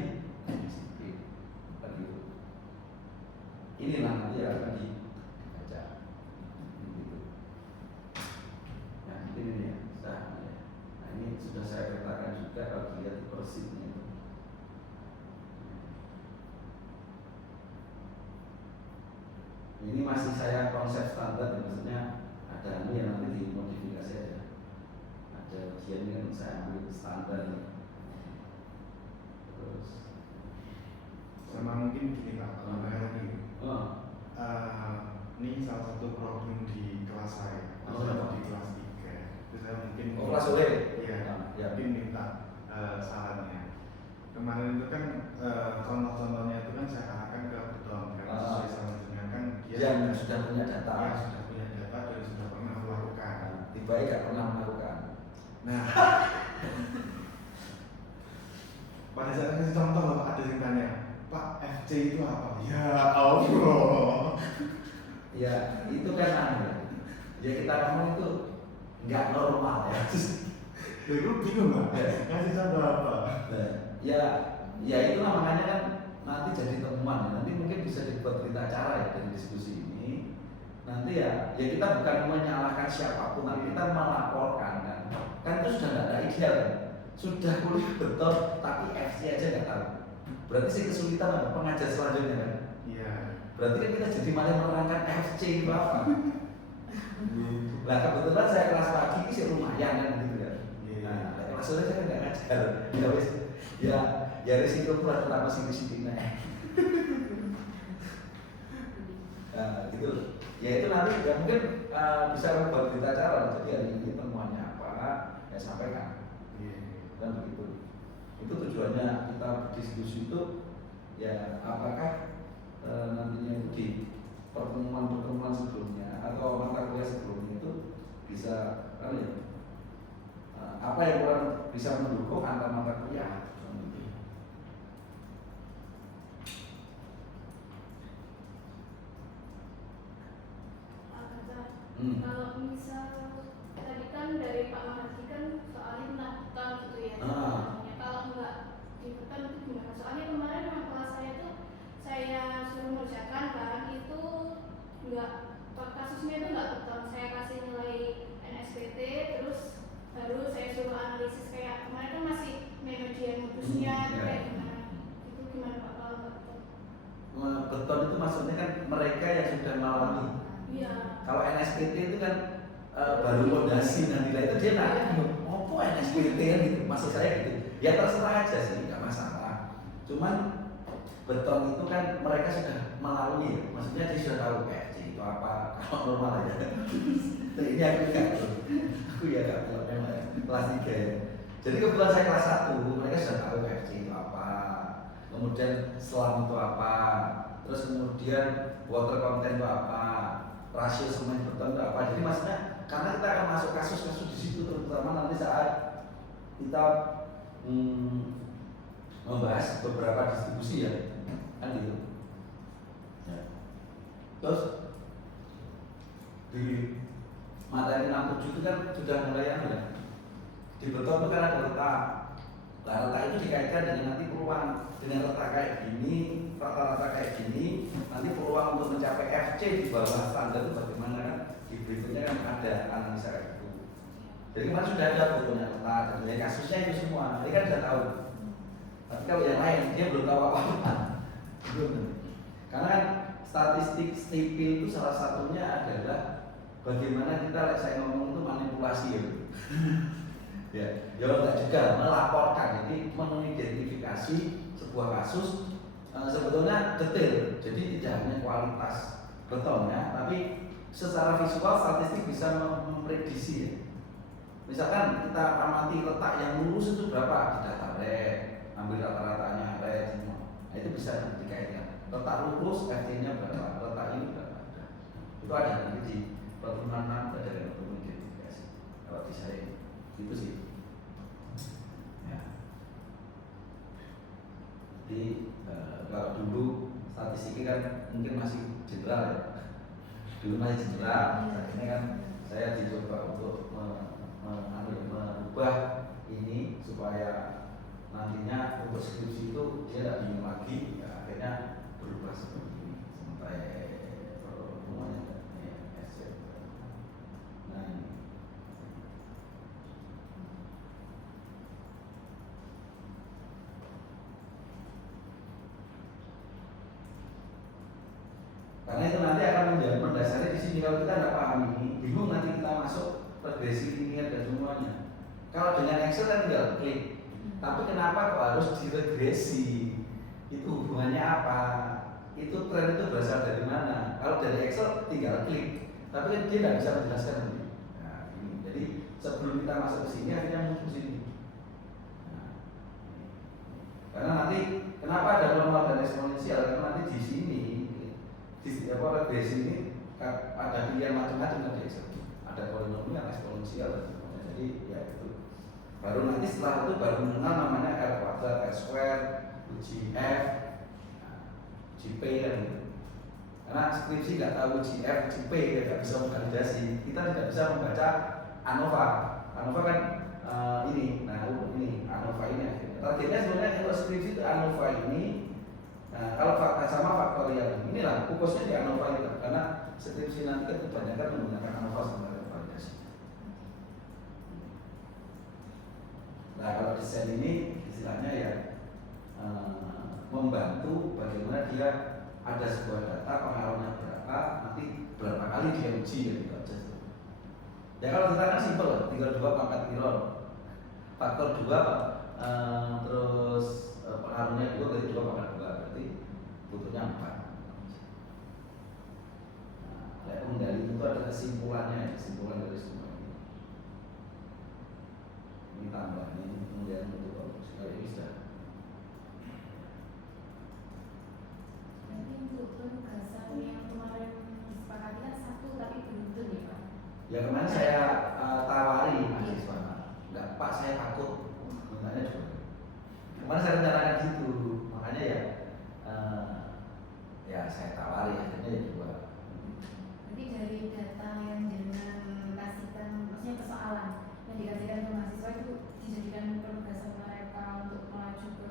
begitu inilah nanti akan dibaca gitu. Nah ini ya ini sudah saya katakan juga kalau dilihat persisnya itu. Ini masih saya konsep standar, maksudnya ada ini yang nanti dimodifikasi aja. Ada ujian yang saya ambil standar. Terus sama mungkin gini Pak, tambahnya lagi. Ini salah satu problem di kelas saya. Di kelas 3. Terus saya mungkin kelas sore. Iya. Ya. Mungkin minta sarannya. Kemarin itu kan contoh-contohnya itu kan saya arahkan ke beton karena sesuai sama dengan kan dia yang sudah punya data. Ya, sudah punya data dan sudah pernah melakukan. Tiba tidak pernah melakukan. Nah, pada saat kasih contoh Pak, ada yang tanya, Pak FC itu apa? Ya Allah. Ya itu kan ya kita ngomong itu nggak normal ya. Jadi lu bingung nggak? Kasih contoh apa? Ya itulah makanya kan nanti jadi temuan. Nanti mungkin bisa dibuat berita acara ya dari diskusi ini. Nanti ya kita bukan menyalahkan siapapun, nanti kita melaporkan kan itu sudah tidak ada ideal kan. Sudah kuliah beton tapi FC aja nggak tahu. Berarti sih kesulitan apa pengajar selanjutnya kan? Iya. Berarti kan kita jadi malah menerangkan FC itu apa? Nah kebetulan saya kelas pagi ini sih lumayan kan gitu kan. Nah kelas sore saya nggak ngajar. Ya wis ya risiko pula terutama sini-sini nah gitu. Ya itu nanti ya mungkin bisa membuat berita acara. Jadi hari ini temuannya apa ya sampaikan. Dan begitu. Itu tujuannya kita berdiskusi itu ya apakah nantinya di pertemuan sebelumnya atau mata kuliah sebelumnya itu bisa apa yang kurang bisa mendukung antar mata kuliah. Kalau misal tadi kan dari Pak Mahadi kan soalnya tentang beton gitu ya. Kalau enggak di beton itu gimana? Soalnya kemarin yang kelas saya tuh saya suruh mengerjakan kan itu enggak, kasusnya itu enggak beton. Saya kasih nilai NSPT terus baru saya suruh analisis kayak kemarin kan masih memedian modusnya kayak gimana. Itu gimana Pak kalau enggak beton? Beton itu maksudnya kan mereka yang sudah mengalami. Iya. Kalau NSPT itu kan baru fondasi dan nilai itu dia nanti apa NSPT kan gitu. Maksud saya gitu. Ya terserah aja sih, nggak masalah. Cuman beton itu kan mereka sudah melalui, maksudnya dia sudah tahu PFC itu apa. Kalau normal aja. Ini aku ya nggak tahu memang kelas 3 ya. Jadi kebetulan saya kelas 1, mereka sudah tahu PFC itu apa. Kemudian selam itu apa. Terus kemudian water content itu apa. Rasio semen beton itu apa. Jadi maksudnya karena kita akan masuk kasus-kasus di situ terutama nanti saat kita membahas beberapa distribusi ya kan gitu ya. Terus di materi 67 itu kan sudah mulai ya di beton itu kan ada letak. Nah letak itu dikaitkan dengan nanti peluang dengan letak kayak gini, rata-rata kayak gini, nanti peluang untuk mencapai FC di bawah standar itu bagaimana kan? Di berikutnya kan ada analisa kayak gitu. Jadi kemarin sudah ada fotonya letak, dan kasusnya itu semua, dia kan sudah tahu. Tapi kalau yang lain dia belum tahu apa-apa. Karena kan statistik sipil itu salah satunya adalah bagaimana kita, saya ngomong itu manipulasi ya. Ya enggak juga melaporkan, jadi mengidentifikasi sebuah kasus sebetulnya detail, jadi tidak hanya kualitas betonnya, tapi secara visual statistik bisa memprediksi ya. Misalkan kita amati letak yang lurus itu berapa di data red, ambil rata-ratanya red semua, nah itu bisa dikaitkan. Letak lurus FT-nya berapa, letak ini berapa, itu ada nanti di pertemuan ada yang mengidentifikasi. Kalau di saya itu sih. Ya. Jadi kalau dulu statistiknya kan mungkin masih jenderal ya. Dulu masih jenderal, akhirnya kan saya dicoba untuk merubah ini supaya nantinya untuk skripsi itu dia tidak bingung lagi, ya, akhirnya berubah seperti ini sampai semuanya SC. Nah ini. Karena itu nanti akan kita nggak paham ini, bingung nanti kita masuk regresi linear dan semuanya. Kalau dengan Excel kan tinggal klik. Tapi kenapa kok harus diregresi? Itu hubungannya apa? Itu tren itu berasal dari mana? Kalau dari Excel tinggal klik. Tapi kan dia nggak bisa menjelaskan ini. Nah, ini. Jadi sebelum kita masuk ke sini, akhirnya muncul sini. Nah, karena nanti kenapa ada normal dan eksponensial? Karena nanti di sini di regresi ini ada pilihan macam-macam kan di Excel. Ada polinomial, eksponensial dan semuanya. Jadi ya itu. Baru nanti setelah itu baru mengenal namanya R kuadrat, R square, UGF, GP kan gitu. Karena skripsi nggak tahu GF, GP ya nggak bisa memvalidasi. Kita tidak bisa membaca ANOVA. ANOVA kan ini, nah ini ANOVA ini. Targetnya sebenarnya kalau skripsi itu ANOVA ini. Nah, kalau sama faktorial inilah fokusnya di ANOVA itu karena skripsi nanti kan kebanyakan menggunakan ANOVA sebagai validasi. Nah, kalau desain ini istilahnya ya membantu bagaimana dia ada sebuah data pengaruhnya berapa, nanti berapa kali dia uji ya gitu aja. Ya kalau kita kan simpel, tinggal 2 pangkat piron, faktor 2 terus pengaruhnya 2 dari 2 pangkat 2 berarti butuhnya 4. Nah, pengendali itu ada kesimpulannya, kesimpulan dari semua ini. Ini tambah ini kemudian untuk sekali ini sudah. Jadi untuk penugasan yang kemarin disepakati kan 1 tapi beruntun ya Pak? Ya kemarin saya tawari mahasiswa, enggak Pak saya takut mintanya 2. Kemarin saya rencanakan gitu, makanya ya saya tawari akhirnya ya 2. Nanti dari data yang jenengan kasihkan, maksudnya persoalan yang dikasihkan ke mahasiswa itu dijadikan penugasan mereka untuk melaju ke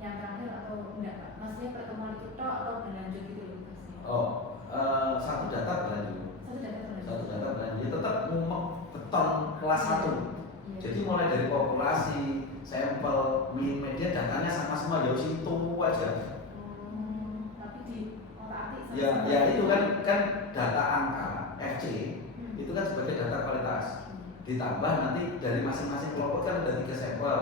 yang terakhir atau enggak Pak? Maksudnya pertemuan itu atau berlanjut gitu loh maksudnya? Oh, satu data berlanjut. Satu data berlanjut. Ya tetap ngomong beton kelas 1. Iya. Jadi mulai dari populasi, sampel, mean, median datanya sama semua ya situ aja. Tapi di otak-atik Ya itu kan data angka FC itu kan sebagai data kualitas. Ditambah nanti dari masing-masing kelompok kan ada 3 sampel.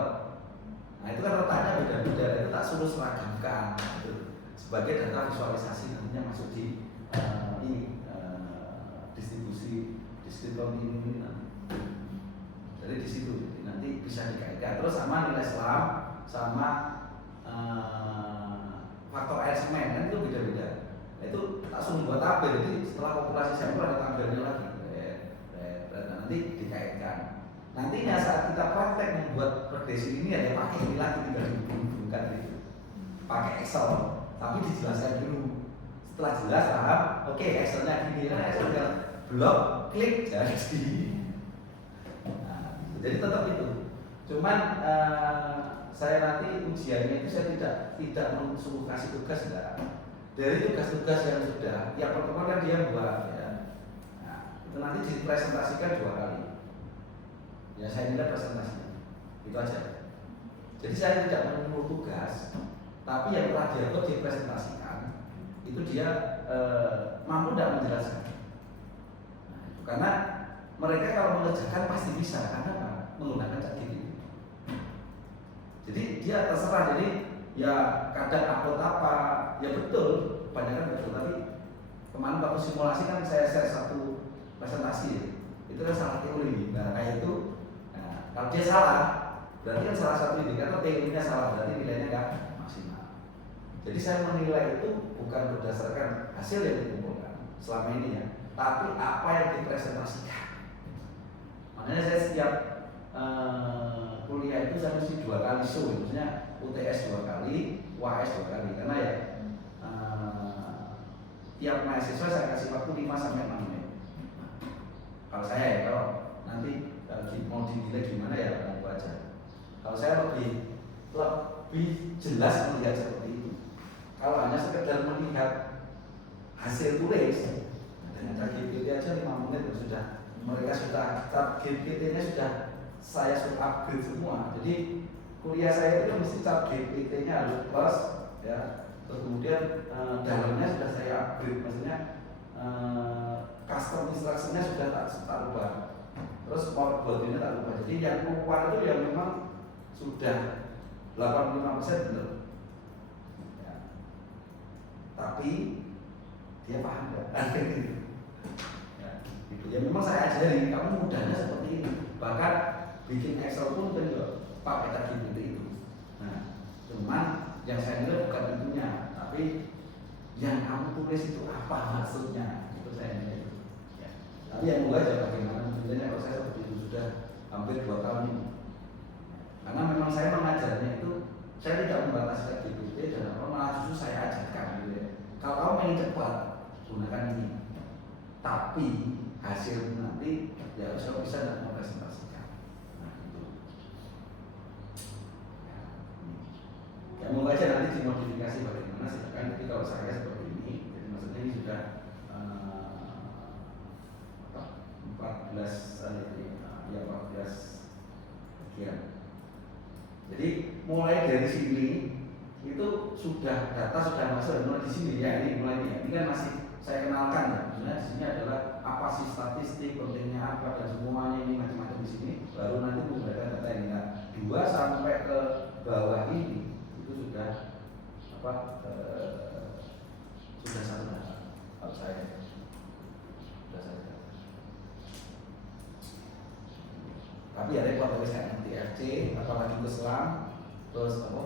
Nah itu kan letaknya beda-beda, itu tak suruh seragamkan gitu. Sebagai data visualisasi nantinya masuk di distribusi ini nanti. Jadi di situ nanti bisa dikaitkan terus sama nilai selam sama faktor air semen kan itu beda-beda. Nah, itu tak suruh buat tabel, jadi setelah populasi sampel ada tabelnya lagi. Nanti dikaitkan. Nantinya saat kita praktek membuat regresi ini ada pakai ini lagi tinggal dihubungkan itu. Pakai Excel, tapi dijelaskan dulu. Setelah jelas paham, oke Excelnya gini, kan Excel tinggal blok, klik jadi. Nah, jadi tetap itu. Cuman saya nanti ujiannya itu saya tidak mensuruh kasih tugas enggak. Dari tugas-tugas yang sudah, yang pertama kan dia buat ya. Nah, itu nanti dipresentasikan 2 kali. Ya saya nilai presentasinya itu aja. Jadi saya tidak menyuruh tugas, tapi yang telah dia buat dipresentasikan itu dia mampu tidak menjelaskan. Nah, itu karena mereka kalau mengerjakan pasti bisa karena apa? Menggunakan ChatGPT. Jadi dia terserah. Jadi ya kadang upload apa, ya betul, kebanyakan betul. Tapi kemarin waktu simulasi kan saya share 1 presentasi, itu kan salah teori. Nah kayak itu. Kalau dia salah, berarti kan salah satu indikator teorinya salah, berarti nilainya nggak maksimal. Jadi saya menilai itu bukan berdasarkan hasil yang dikumpulkan selama ini ya, tapi apa yang dipresentasikan. Makanya saya setiap kuliah itu saya mesti 2 kali show, maksudnya UTS 2 kali, UAS 2 kali, karena ya tiap mahasiswa saya kasih waktu 5-6 menit. Kalau saya ya, kalau nanti mau dinilai gimana ya aku aja. Kalau saya lebih jelas melihat seperti itu. Kalau hanya sekedar melihat hasil tulis dengan ChatGPT aja 5 menit sudah, mereka sudah ChatGPT-nya sudah saya sudah upgrade semua. Jadi kuliah saya itu mesti ChatGPT-nya harus plus ya. Terus kemudian dalamnya sudah saya upgrade, maksudnya customization instruksinya sudah tak ubah. Terus motherboardnya tak ubah. Jadi yang keluar itu yang memang sudah 85% benar. Ya. Tapi dia paham nggak? Ya, gitu. Ya memang saya ajari, kamu mudahnya seperti ini. Bahkan bikin Excel pun kan juga pakai ChatGPT itu. Nah, cuman yang saya nilai bukan itunya, tapi yang kamu tulis itu apa maksudnya, itu saya nilai. Ya. Tapi yang mulai aja bagaimana sebenarnya kalau saya seperti itu sudah hampir 2 tahun ini. Karena memang saya mengajarnya itu saya tidak membatasi ChatGPT dan malah justru saya ajarkan gitu ya. Kalau kamu ingin cepat gunakan ini, tapi hasil nanti ya harus kamu bisa dan mempresentasikan. Nah itu. Ya mau aja nanti dimodifikasi bagaimana silakan. Tapi kalau saya seperti ini, jadi maksudnya ini sudah 14 sekian. Jadi mulai dari sini itu sudah data sudah masuk mulai di sini ya ini mulai ini kan masih saya kenalkan ya. Sebenarnya di sini adalah apa sih statistik pentingnya apa dan semuanya ini macam-macam di sini. Baru nanti menggunakan data ini nah, 2 sampai ke bawah ini itu sudah sudah satu data kalau saya sudah satu data. Tapi ya repot tapi saya nanti FC apalagi ke selam terus apa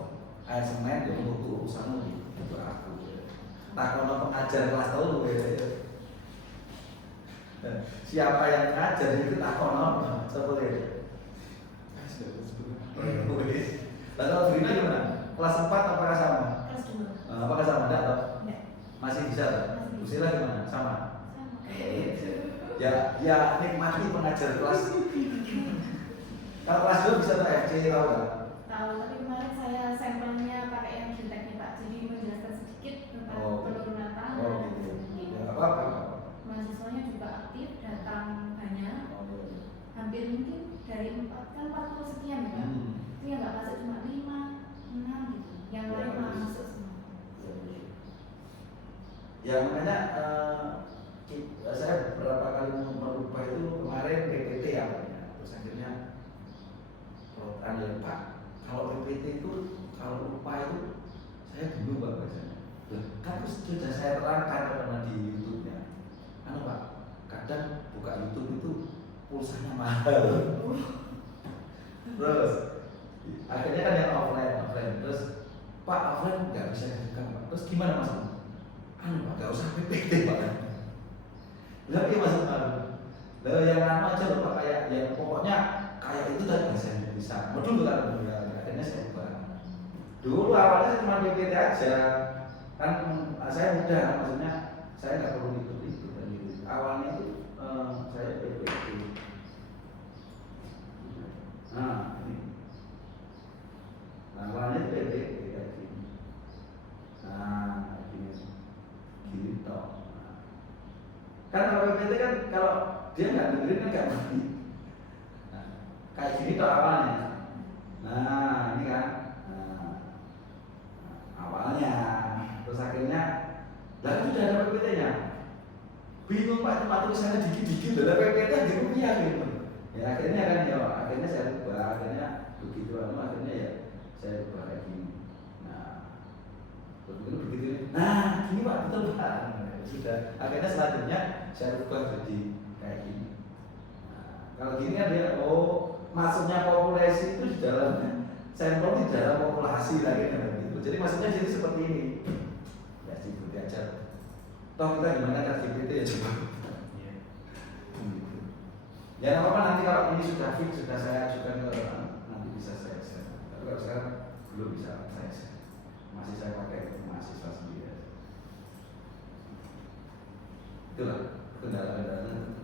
air semen dia untuk urusan itu aku tak kalau pengajar kelas tahu siapa yang ngajar itu tak konon seperti itu. Lalu kalau Brina gimana? Kelas 4 apakah sama? Kelas 2. Apakah sama? Enggak toh? Enggak. Masih bisa toh? Usila gimana? Sama? Sama. Ya nikmati pengajar kelas. Kalau kelas 2 bisa tuh FC tahu nggak? Tahu, tapi kemarin saya sampelnya pakai yang fintechnya Pak, jadi menjelaskan sedikit tentang penurunan tangan. Oh gitu. Ya apa? Mahasiswanya juga aktif, datang banyak. Hampir mungkin dari 40 sekian ya. Itu yang nggak masuk cuma 5, 6 gitu. Yang lain malah masuk semua. Ya makanya saya beberapa kali merubah itu kemarin PPT ya, terus akhirnya ya Pak, kalau PPT itu kalau lupa itu saya bingung Pak bacanya. Kan sudah saya terangkan karena di YouTube-nya. Pak, kadang buka YouTube itu pulsanya mahal. Terus akhirnya kan yang offline. Terus Pak offline nggak bisa direkam Pak. Terus gimana Mas? Pak, nggak usah PPT Pak. Tapi Mas yang aja loh Pak kayak yang pokoknya kayak itu tadi bahasa Indonesia. Modul kan akhirnya saya ubah. Dulu awalnya cuma PPT aja. Kan saya mudah maksudnya saya nggak perlu ikut itu dan gitu. Awalnya itu saya PPT. Nah ini. Nah awalnya itu PPT kayak gini. Nah gini toh. Kan kalau PPT kan kalau dia nggak dengerin kan nggak ngerti. Nah, kayak gini toh awalnya. Nah ini kan awalnya terus akhirnya lalu sudah ada PPT-nya. Bingung Pak cuma tulisannya dikit-dikit dalam PPT nggak punya gitu. Ya akhirnya kan ya akhirnya saya ubah akhirnya begitu akhirnya ya saya ubah kayak gini. Nah begitu. Nah gini Pak betul Pak. Sudah akhirnya selanjutnya saya ubah jadi kayak gini. Nah, kalau gini kan dia maksudnya populasi itu di dalamnya sampel di dalam populasi lagi kan gitu. Jadi maksudnya jadi seperti ini. Ya sih aja. Toh kita gimana kan GPT ya coba. Ya nggak apa-apa nanti kalau ini sudah fix sudah saya ajukan ke nanti bisa saya share. Tapi kalau sekarang belum bisa saya share. Masih saya pakai mahasiswa sendiri. Itulah kendala-kendala.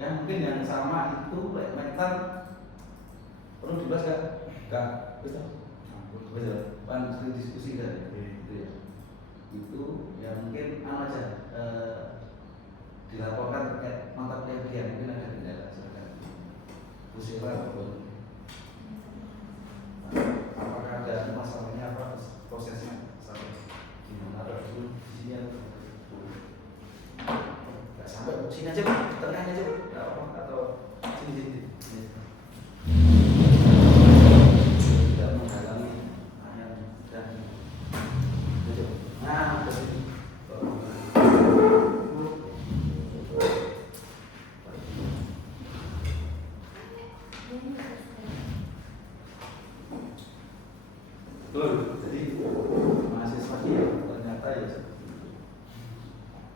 Ya mungkin yang sama itu meter perlu dibahas gak? Enggak, betul. Betul. Pan sering diskusi kan, gitu ya. Itu yang mungkin aja dilaporkan terkait mata kuliah mungkin ada kendala silakan. Pusing apa? sini aja Bu, tengah aja Bu, nggak apa atau sini. Tidak menghalangi ayam dan aja. Nah, ke sini. Loh, jadi mahasiswa dia ternyata ya.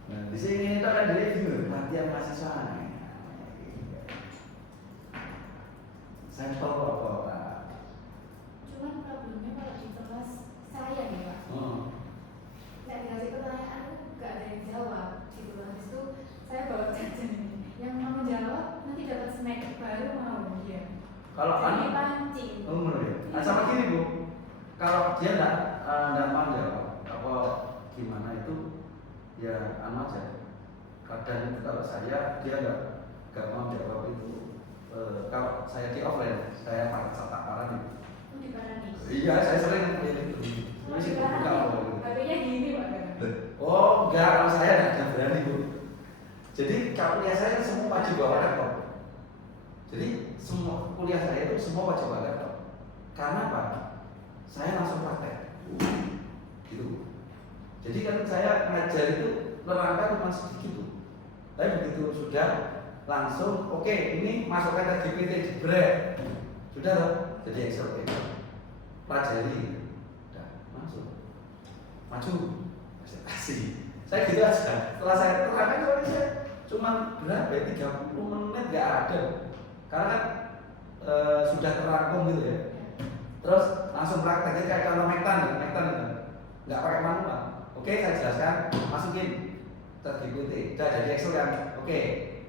Nah, di sini itu kan dia bingung, latihan mahasiswa. Sampel apa? Cuman problemnya kalau di kelas saya ya Pak, nggak dikasih pertanyaan nggak ada yang jawab gitu. Habis itu saya bawa jajan ini, yang mau jawab nanti dapat snack baru mau dia. Kalau jadi pancing. menurut ya. Nah, sama gini Bu, kalau dia nggak mau jawab apa gimana itu ya aja. Kadang itu kalau saya dia nggak mau jawab itu. Kalau saya di offline, saya tak parah nih. Diparani. Iya, saya sering itu. Masih buka apa? HP-nya gini Pak. Oh, enggak, kalau saya nggak berani Bu. Jadi kalau kuliah saya semua wajib bawa laptop. Jadi semua kuliah saya itu semua wajib bawa laptop. Karena apa? Saya langsung praktek. Gitu. Jadi kan saya ngajar itu lerangkan cuma sedikit tuh. Tapi begitu sudah langsung, oke, ini masukkan ke GPT jebret. Sudah loh, jadi Excel pelajari. Udah, langsung maju, kasih. Saya gitu aja. Setelah saya terangkan soalnya saya cuma berapa ya, 30 menit nggak ada. Karena kan sudah terangkum gitu ya. Terus langsung prakteknya kayak contoh Mektan itu nggak pakai manual. Oke, saya jelaskan, masukin GPT, udah jadi Excel yang oke,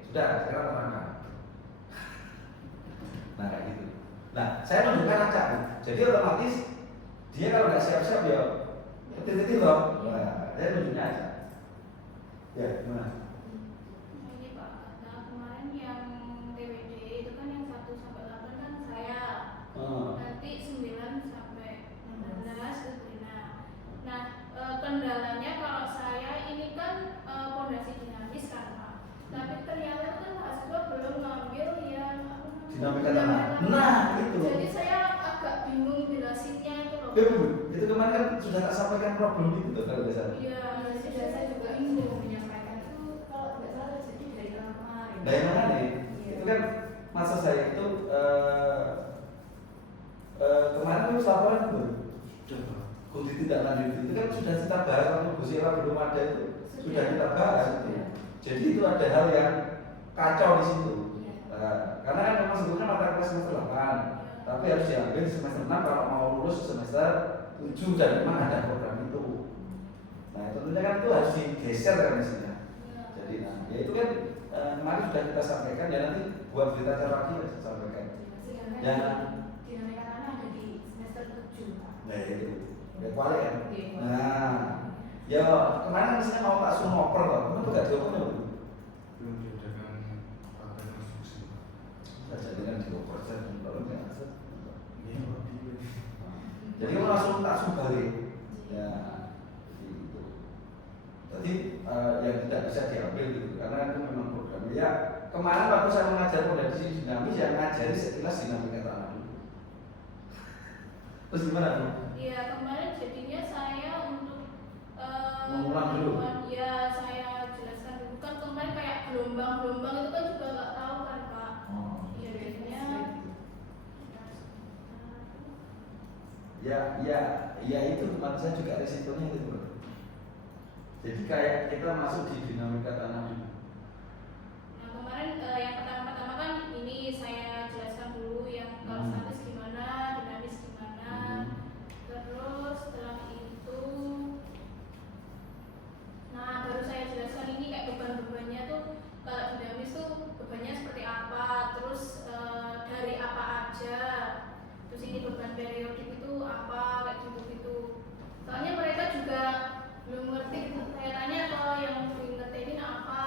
sudah sekarang terangkan. Nah kayak gitu. Nah saya menunjukkan aja, jadi otomatis dia kalau nggak siap-siap ya titik-titik loh. Nah, saya tunjuknya aja. Ya gimana? Ini Pak, nah kemarin yang TWD itu kan yang 1 sampai 8 kan saya. Nanti 9 sampai 16 itu Brina. Nah, kendalanya kalau saya ini kan fondasi dinamis kan Pak. Tapi ternyata kan mahasiswa belum ngambil yang Dinamika tanah. Nah itu. Jadi saya agak bingung jelasinnya itu loh. Itu kemarin kan sudah tak sampaikan problem itu tuh kalau nggak salah. Iya, sudah saya juga bingung menyampaikan itu kalau nggak salah jadi dari kemarin. Dari mana nih? Itu kan masa saya itu kemarin itu laporan itu kunci tidak lanjut itu kan sudah kita bahas waktu Bu Sila belum ada itu sudah kita bahas itu. Jadi itu ada hal yang kacau di situ. Karena kan memang sebetulnya mata kuliah semester 8, tapi harus diambil semester 6 kalau mau lulus semester 7 dan memang ada program itu. Nah tentunya kan itu harus digeser kan mestinya. Jadi nah ya itu kan kemarin sudah kita sampaikan ya, nanti buat berita acara lagi ya saya sampaikan. Ya. Dinamika tanah ada di semester 7 Pak. Nah itu ya kuali kan. Iya, kuali. Nah ya kemarin kan misalnya mau tak suruh ngoper loh, kamu tuh gak dioper loh. Belum diadakan praktek konstruksi. Saya jadikan dioper saja, kalau nggak aset. Iya Pak. Jadi kamu langsung tak suruh balik. Ya gitu. Jadi yang tidak bisa diambil gitu, karena itu memang program. Ya kemarin waktu saya mengajar fondasi dinamis, yang ngajari sekilas dinamika tanah dulu. Terus gimana Bu? Iya, kemarin jadinya saya untuk Mengulang dulu. Ya, saya jelaskan dulu kan kemarin kayak gelombang-gelombang itu kan juga nggak tahu kan Pak. Iya, jadinya ya itu tempat saya juga resikonya itu Bro. Jadi kayak kita masuk di dinamika tanah dulu. Nah kemarin yang pertama-tama kan ini saya jelaskan dulu yang kalau statis gimana, dinamis gimana. Terus setelah itu, nah baru saya jelaskan ini kayak beban-bebannya tuh kalau dinamis tuh bebannya seperti apa, terus dari apa aja. Terus ini beban periodik itu apa kayak gitu-gitu. Soalnya mereka juga belum ngerti gitu. Saya tanya kalau yang belum ngerti ini apa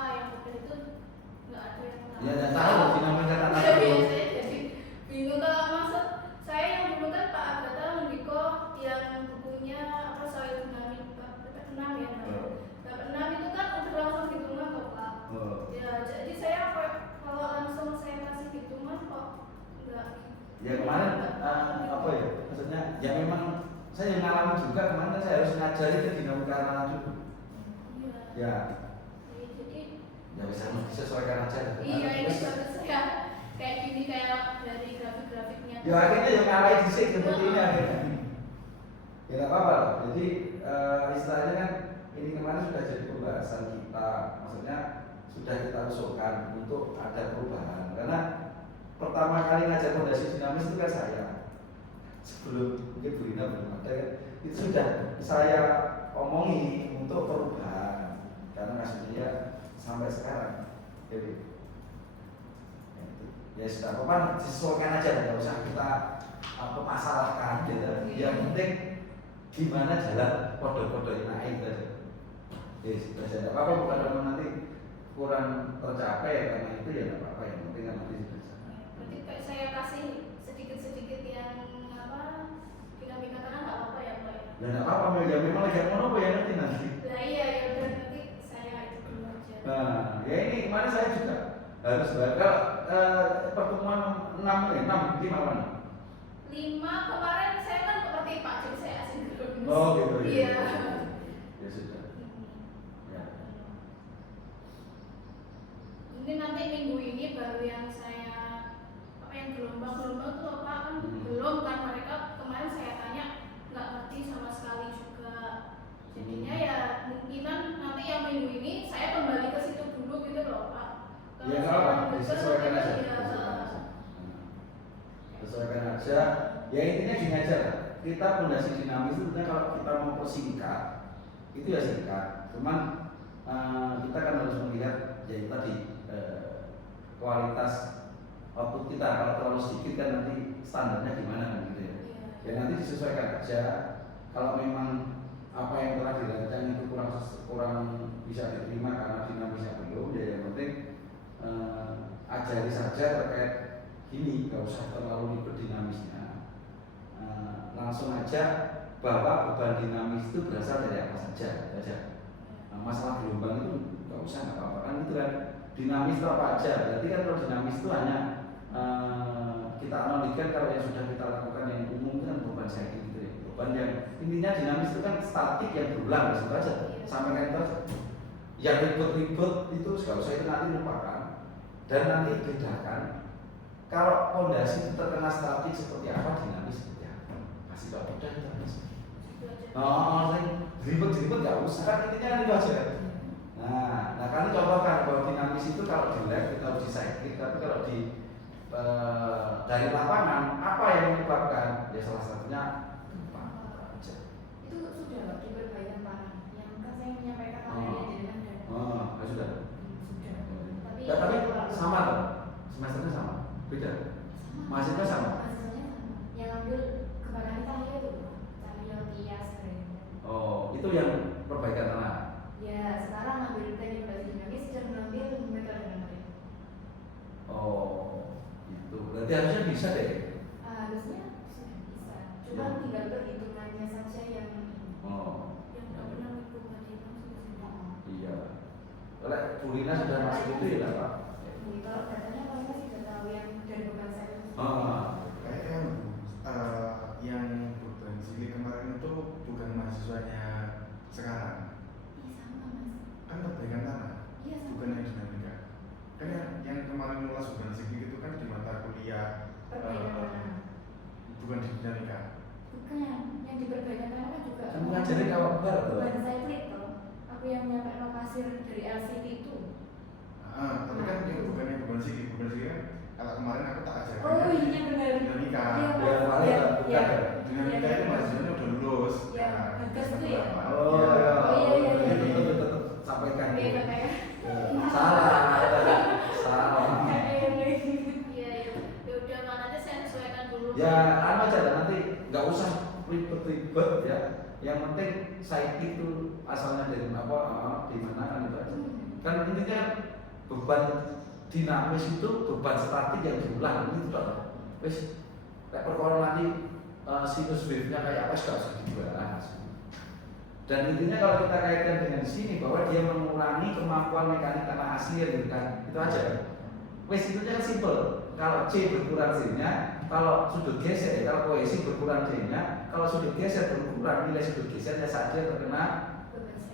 ya memang saya yang ngalami juga kemarin kan saya harus ngajari ke dinamika anak dulu. Iya. Ya, Jadi ya bisa disesuaikan aja. iya ini bagus ya. Kayak gini kayak dari grafik-grafiknya. Ya akhirnya yang ngalahin disik seperti ini akhirnya. Ya nggak apa-apa lah. Jadi istilahnya kan ini kemarin sudah jadi pembahasan kita, maksudnya sudah kita usulkan untuk ada perubahan. Karena pertama kali ngajar fondasi dinamis itu kan saya, sebelum mungkin Bu Rina belum ada kan, itu sudah saya omongi untuk perubahan. Karena kasusnya sampai sekarang, jadi ya sudah apa disesuaikan aja, nggak usah kita masalahkan gitu. Yang penting gimana jalan kode-kode naik aja. Ya sudah tidak apa-apa, bukan kalau nanti kurang tercapai karena itu ya nggak apa-apa, yang penting kan nanti sudah jalan. Berarti kayak saya kasih sedikit-sedikit yang apa dinamika tanah nggak apa-apa ya Pak ya? Ya nggak apa-apa, ya memang lagi mau apa ya nanti. Nah iya ya udah nanti saya itu dulu aja. Nah, ya ini kemarin saya juga harus bakal pertemuan 6 mana? 5 kemarin saya kan seperti Pak, jadi saya asinkronus. Oh gitu ya. Iya. Ya sudah. Ya. Mungkin nanti minggu ini baru yang saya apa yang gelombang-gelombang itu apa kan belum kan, mereka kemarin saya tanya nggak ngerti sama sekali juga. Jadinya ya mungkinan nanti yang minggu ini saya kembali ke situ dulu gitu loh Pak. Ya nggak apa, disesuaikan aja. Sesuaikan aja. Ya intinya gini aja lah. Kita fondasi dinamis itu kalau kita mau persingkat itu ya singkat. Cuman kita kan harus melihat ya itu tadi kualitas output kita. Kalau terlalu sedikit kan nanti standarnya gimana kan gitu ya. Ya nanti disesuaikan aja. Kalau memang apa yang telah dirancang itu kurang bisa diterima karena dinamisnya belum, ya yang penting ajari saja terkait gini, nggak usah terlalu ribet dinamisnya. Langsung aja bahwa beban dinamis itu berasal dari apa saja. Masalah gelombang itu nggak usah, nggak apa-apa kan itu kan dinamis itu apa aja. Berarti kan kalau dinamis itu hanya kita analogikan kalau yang sudah kita lakukan yang umum itu kan beban saya gitu ya. Beban yang intinya dinamis itu kan statik yang berulang, itu aja. Sampaikan itu aja. Yang ribet-ribet itu nggak usah, itu nanti lupakan. Dan nanti bedakan kalau fondasi itu terkena statik seperti apa, dinamis seperti apa. Kasih tahu udah dinamis. Oh, ribet-ribet nggak usah, kan intinya kan itu aja. Nah kalian contohkan bahwa dinamis itu kalau di lab kita uji saiklik, tapi kalau di dari lapangan apa yang menyebabkan? Ya salah satunya gempa aja. Itu sudah di perbaikan tanah yang kan saya menyampaikan materinya jadi kan ada. Ya sudah. Sudah. Tapi, Ya, tapi sama loh, semesternya sama, beda. Mahasiswa sama. Mahasiswanya sama. Yang ambil kebakaran cahaya itu, cahaya Tias kayaknya. Oh, itu yang perbaikan tanah. Ya sekarang ambil teknik fondasi dinamis dan mengambil metode memory. Oh, itu berarti harusnya bisa deh. Harusnya sudah bisa. Cuma tinggal perhitungannya saja yang Oh, yang nggak pernah ikut kajian iya. Oleh Bu Rina sudah masuk itu ya Pak. kalau datanya kalau masih sudah tahu yang dari beban saya. Kayaknya yang beban cilik kemarin itu bukan mahasiswanya sekarang. Iya sama mas. Kan perbaikan tanah, Iya sama. bukan yang dinamika. Kan yang kemarin mulai beban cilik itu kan di mata kuliah Perbaikan tanah. bukan di dinamika. Bukan yang di perbaikan tanah kan juga. Kamu ngajarin awal barat tuh. Beban saya klik toh. Aku yang nyampe pasir dari LCT itu. Tapi kan yang bukan yang beban cilik kan kalau kemarin aku tak ajarkan Oh iya benar. dinamika. Iya, Ya, paling iya, bukan iya. ya. Dinamika itu mahasiswanya udah lulus. Ya, bagus tuh ya. Oh, iya. iya. Tetap sampaikan. Iya katanya. Salah. Iya ya udah Pak, nanti saya sesuaikan dulu. Ya, anu aja lah, nanti nggak usah ribet-ribet ya. Yang penting site itu asalnya dari apa, di mana kan itu aja. Kan intinya beban dinamis itu beban statik yang diulang itu toh. Wis kayak perkara nanti sinus wave-nya kayak apa sudah usah dibahas. Dan intinya kalau kita kaitkan dengan sini bahwa dia mengurangi kemampuan mekanik tanah asli gitu kan. Itu aja. Wis itu kan simple. Kalau C berkurang C-nya, kalau sudut geser, kalau kohesi berkurang D-nya, kalau sudut geser berkurang, nilai sudut gesernya saja terkena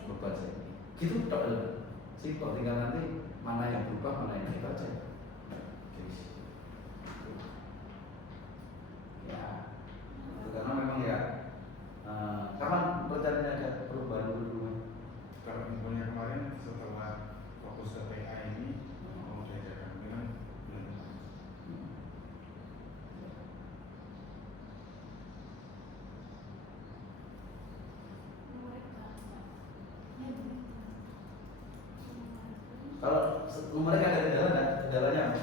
beban saya. Gitu tok ya. Simpel, tinggal nanti mana yang berubah, mana yang kita aja. Ya, itu karena memang ya, kapan rencananya ada perubahan dulu? Kalau infonya kemarin setelah fokus ke PA ini mau diajarkan dengan belum. Kalau mereka ada kendala nggak? Kendalanya apa?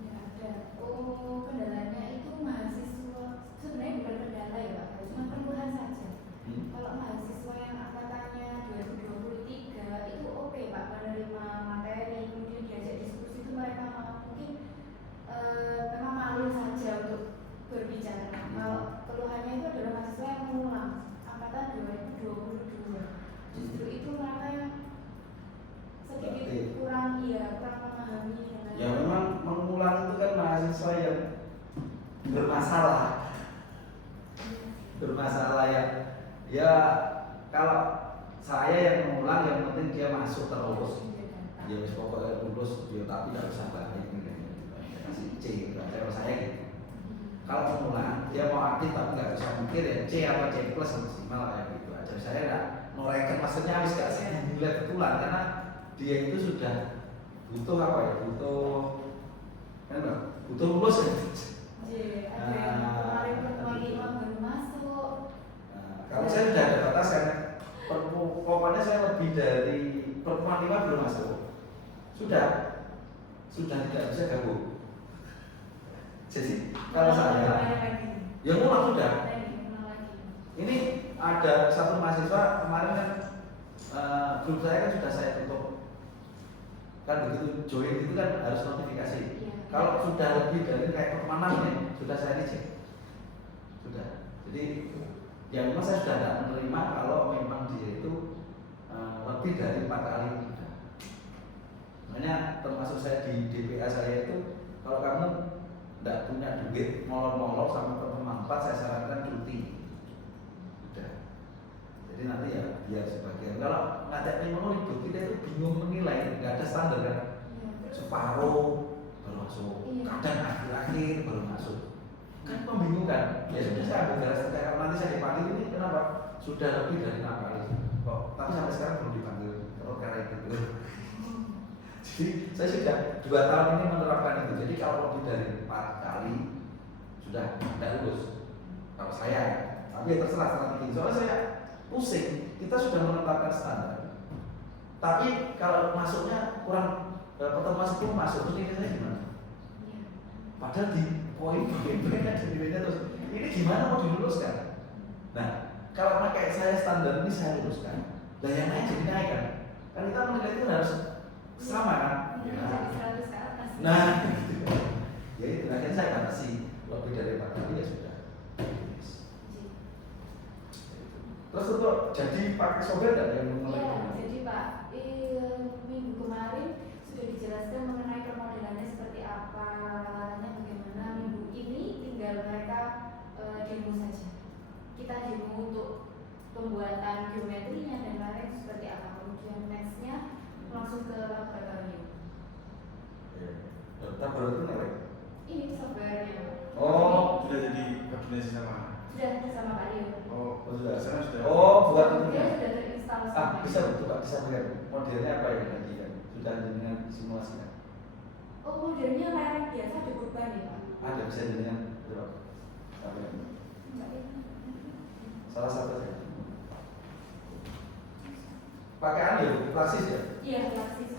Nggak ada. Oh, kendalanya itu mahasiswa sebenarnya bukan kendala ya Pak, cuma keluhan saja. Kalau mahasiswa yang angkatannya 2023 itu oke Pak, menerima materi, kemudian diajak diskusi itu mereka mungkin memang malu saja untuk berbicara. Kalau keluhannya itu adalah mahasiswa yang mengulang angkatan 2022, justru itu mereka yang sedikit kurang memahami dengan Ya memang mengulang itu kan mahasiswa yang bermasalah ya kalau saya yang mengulang yang penting dia masuk terus ya wis pokoknya lulus dia tapi tidak usah balik kasih C kalau saya gitu. Kalau mengulang dia mau aktif tapi nggak bisa mikir ya C atau C plus maksimal kayak gitu aja. Saya nggak noreken maksudnya harus nggak saya nilai betulan karena dia itu sudah butuh apa ya, butuh lulus ya. ada yang kemarin pertemuan 5 baru masuk. Kalau saya sudah ada batasan, pokoknya saya lebih dari pertemuan 5 belum masuk, sudah tidak bisa gabung. Jadi kalau saya, ya mulai sudah. Ini ada satu mahasiswa kemarin kan grup saya kan sudah saya tutup. Kan begitu join itu kan harus notifikasi. Kalau sudah lebih dari kayak pertemanan nih, sudah saya reject. Sudah. Jadi yang memang saya sudah tidak menerima kalau memang dia itu lebih dari 4 kali. Makanya termasuk saya di DPA saya itu kalau kamu tidak punya duit molor-molor sama teman 4 saya sarankan cuti. Sudah. Jadi nanti ya biar sebagian. Kalau ngajak lima ribut kita itu bingung menilai, nggak ada standar kan. Separuh baru masuk, kadang akhir-akhir baru masuk. Kan membingungkan. Ya sudah saya ambil garis kalau nanti saya dipanggil ini kenapa? Sudah lebih dari 6 kali. Kok? Tapi sampai sekarang belum dipanggil. Terus karena itu. Jadi saya sudah 2 tahun ini menerapkan itu. Jadi kalau lebih dari 4 kali sudah tidak lulus. Kalau saya, tapi ya terserah strategi. Soalnya saya pusing. Kita sudah menetapkan standar. Tapi kalau masuknya kurang pertemuan 10 masuk, terus ini saya gimana? Padahal di poin banyak nilainya terus ini gimana mau diluluskan? Nah, kalau pakai saya standar ini saya luluskan, dan yang lain jadi naik kan? Kan kita menilai itu harus sama kan? Nah, ya itu akhirnya saya batasi lebih dari 4 kali ya sudah. Terus untuk jadi pakai software dan yang mulai? Iya, jadi Pak, minggu kemarin sudah dijelaskan mengenai permodelannya seperti apa, lalu bagaimana. Minggu ini tinggal mereka demo saja. Kita demo untuk pembuatan geometrinya dan lain seperti apa. Kemudian nextnya langsung ke laboratorium. Laboratorium itu apa? Ini softwarenya. Oh, sudah jadi koordinasi sama. Sudah bersama Pak Rio. Oh, sudah. Sana sudah. Oh, buat itu. Dia sudah terinstall. Bisa coba bisa melihat modelnya apa ya lagi kan? Sudah dengan simulasikan. Oh, modelnya layar biasa ada beban ya Pak? Ada bisa dengan berapa? Salah satu saja. Pakai anu ya, klasis ya? Iya, klasis.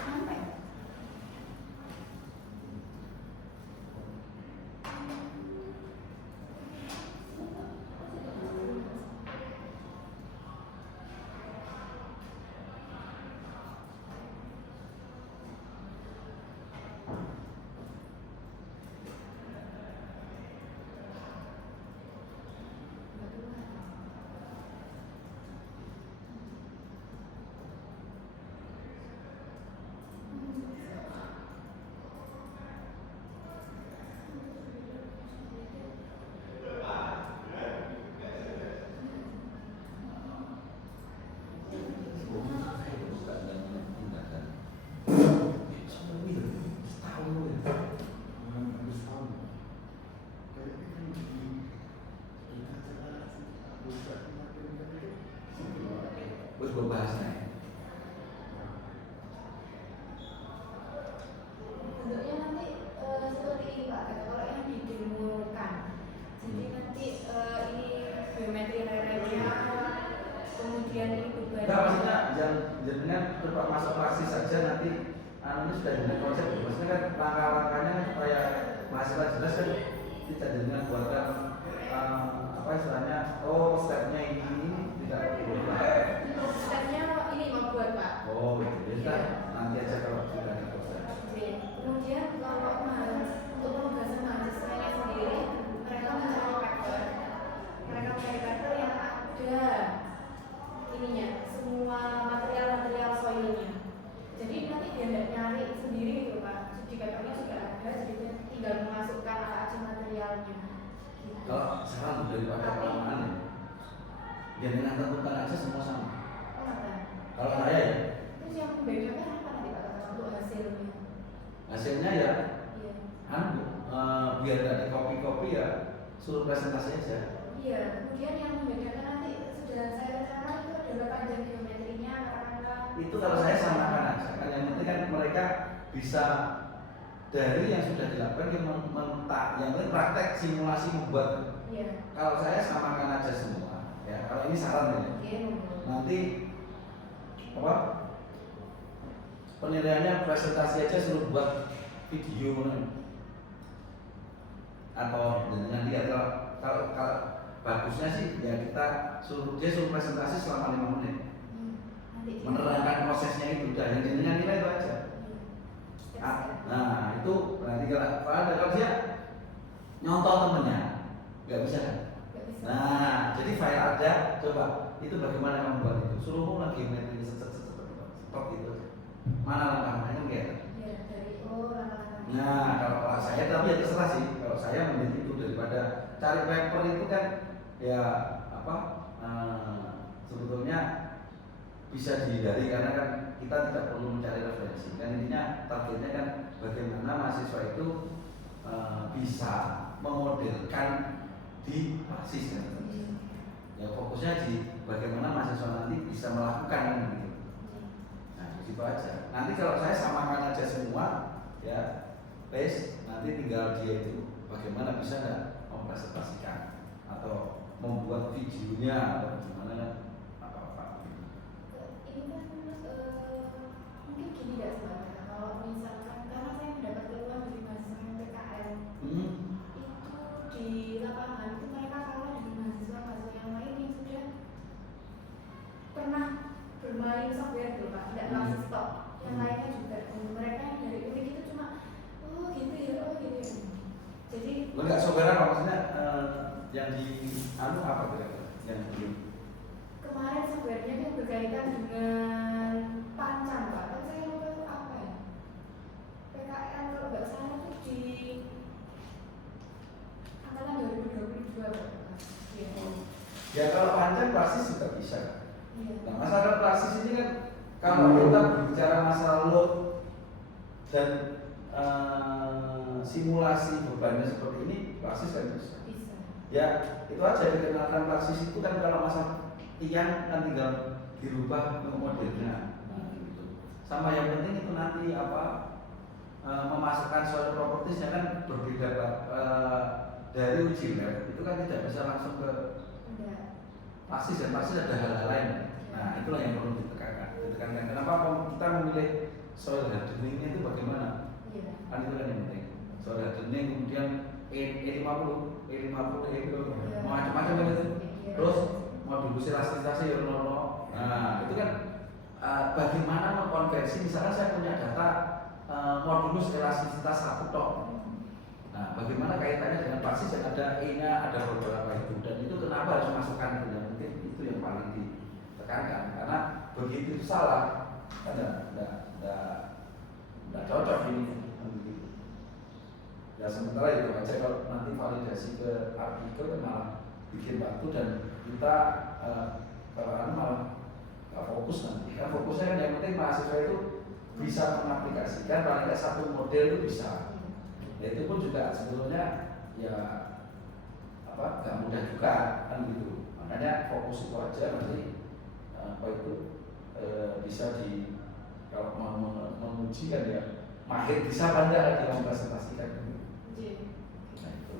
Sampai. sudah dengan konsep, maksudnya kan langkah-langkahnya kan supaya mahasiswa jelas kan tidak dengan buatan apa istilahnya, oh stepnya ini tidak berubah. Stepnya ini membuat Pak. Oh gitu, ya nanti aja kalau sudah di proses. Oke. Kemudian kalau untuk penugasan mahasiswanya sendiri, mereka mencari paper, yang ada ininya, semua material soilnya. Jadi nanti dia tidak nyari sendiri gitu Pak. Di papernya sudah ada, jadi dia tinggal memasukkan apa aja materialnya. Gitu. Kalau sekarang daripada kelamaan ya dengan tentukan aja semua sama. Oh, ada. Kalau saya ya Terus yang membedakan apa nanti Pak untuk hasilnya? hasilnya ya Iya. biar nggak di copy ya suruh presentasi aja. Iya, kemudian yang membedakan nanti sudah saya rencana itu adalah panjang geometrinya, katakanlah. Itu kalau saya samakan aja kan, yang penting kan mereka bisa dari yang sudah dilakukan yang yang penting praktek simulasi membuat. Iya. Kalau saya samakan aja semua ya, kalau ini saran ya. Oke, Nanti apa penilaiannya presentasi aja suruh buat video atau dengan dia kalau bagusnya sih ya kita suruh presentasi selama 5 menit menerangkan prosesnya itu udah yang jenengan nilai itu aja. Nah itu berarti kalau dia nyontoh temennya nggak bisa kan? Nah jadi file ada, coba itu bagaimana membuat itu, suruh lagi metri stop gitu, mana langkah-langkahnya enggak? Iya, dari langkah-langkah. Nah kalau saya tapi ya terserah sih, kalau saya memilih itu daripada cari paper itu kan ya apa sebetulnya bisa dihindari karena kan kita tidak perlu mencari referensi. Kan intinya targetnya kan bagaimana mahasiswa itu bisa memodelkan di praksis kan. Ya fokusnya di bagaimana mahasiswa nanti bisa melakukan gitu. Nah itu aja. Nanti kalau saya samakan aja semua ya, nanti tinggal dia itu bagaimana bisa nggak mempresentasikan atau membuat videonya atau gimana apa-apa. Ini kan mungkin gini ya sebenarnya, kalau misalkan karena saya mendapat keluhan dari mahasiswa yang PKL itu di lapangan itu mereka kalah dengan mahasiswa yang lain yang sudah pernah bermain software dulu Pak, tidak langsung stop. Yang lainnya juga, mereka yang dari unik itu cuma gitu ya, gitu ya. Jadi enggak software apa maksudnya yang di apa kira-kira yang di kemarin softwarenya yang berkaitan dengan Pancan Pak, kan saya lupa itu apa ya, PKN kalau nggak salah itu di angkatan 2022 Pak. Ya kalau Pancan praksis juga bisa. Iya. Nah masalah praksis ini kan kalau kita berbicara masalah load dan simulasi bebannya seperti ini, praksis kan bisa. Bisa. Ya itu aja dikenalkan praksis itu kan kalau masalah tiang kan tinggal dirubah untuk modelnya. Nah, gitu. Sama yang penting itu nanti apa memasukkan soal propertiesnya kan berbeda dari uji lab itu kan tidak bisa langsung ke praksis dan praksis ada hal-hal lain. Nah itulah yang perlu ditekankan. Kenapa kita memilih soil hardening itu bagaimana? Iya. Kan itu kan yang penting. Soil hardening kemudian E50 macam-macam kan itu. Terus modulus elastisitasnya ya nah itu kan bagaimana mengkonversi, misalkan saya punya data modulus elastisitas 1 tok. Nah, bagaimana kaitannya dengan praksis yang ada E-nya, ada beberapa itu, dan itu kenapa harus masukkan itu? Yang penting itu yang paling ditekankan, karena begitu itu salah, tidak cocok ini. Ya sementara itu aja, kalau nanti validasi ke artikel kan malah bikin waktu dan kita kalau malah nggak fokus nanti. Kan fokusnya kan yang penting mahasiswa itu bisa mengaplikasikan paling nggak satu model itu bisa. Ya itu pun juga sebetulnya ya apa nggak mudah juga kan gitu. Makanya fokus itu aja nanti apa itu bisa di kalau mau menguji kan ya mahir bisa pandai lagi mempresentasikan gitu. Nah itu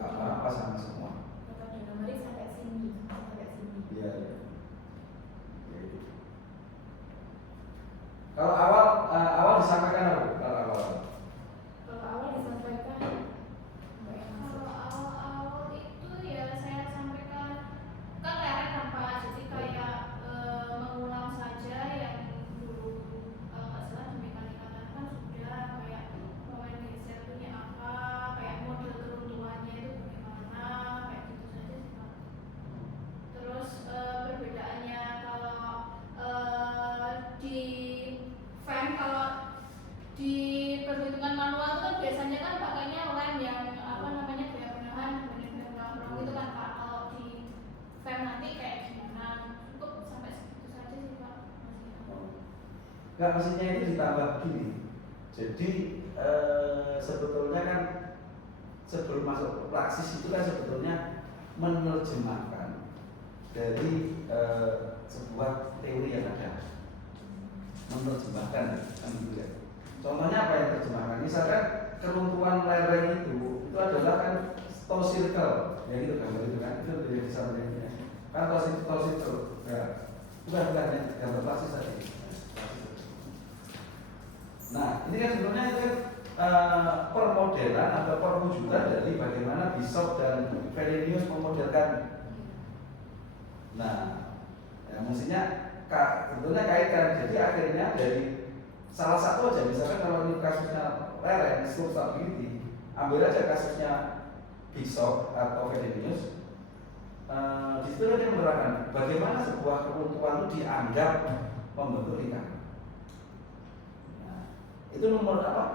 nggak apa-apa sama semua. Kata dinamonik sampai sini. Iya. Ya. Kalau awal awal disampaikan apa? Kalau awal. Kalau awal disampaikan Mbak yang masuk. Kalau awal-awal itu ya saya sampaikan kan lereng kan Pak, jadi kayak mengulang saja yang dulu kalau nggak salah di mekanika kan sudah kayak momen geser itu apa, kayak model keruntuhannya itu bagaimana, kayak gitu saja sih Pak. Terus perbedaannya kalau di fan, kalau di perhitungan manual itu kan biasanya kan pakainya lem yang apa namanya benar-benar benar-benar itu kan Pak. Kalau di fan nanti kayak gimana, cukup sampai segitu saja sih Pak. Enggak, maksudnya itu ditambah begini. Jadi sebetulnya kan sebelum masuk ke praksis itu kan sebetulnya menerjemahkan dari sebuah teori yang ada, menerjemahkan kan gitu ya. Contohnya apa yang terjemahkan? Misalkan keruntuhan lereng itu adalah kan toe circle, ya gitu gambar itu kan, itu menjadi sampelnya kan toe circle, ya bukan gambar praksis tadi. Nah ini kan sebenarnya itu permodelan atau perwujudan dari bagaimana Bishop dan Fellenius memodelkan. Nah, ya, mestinya tentunya kaitkan. Jadi akhirnya dari salah satu aja, misalkan kalau ini kasusnya lereng, slope stability, ambil aja kasusnya Bishop atau Fellenius. Di situ dia menerangkan bagaimana sebuah keruntuhan itu dianggap membentuk lingkaran. Nah, itu nomor apa?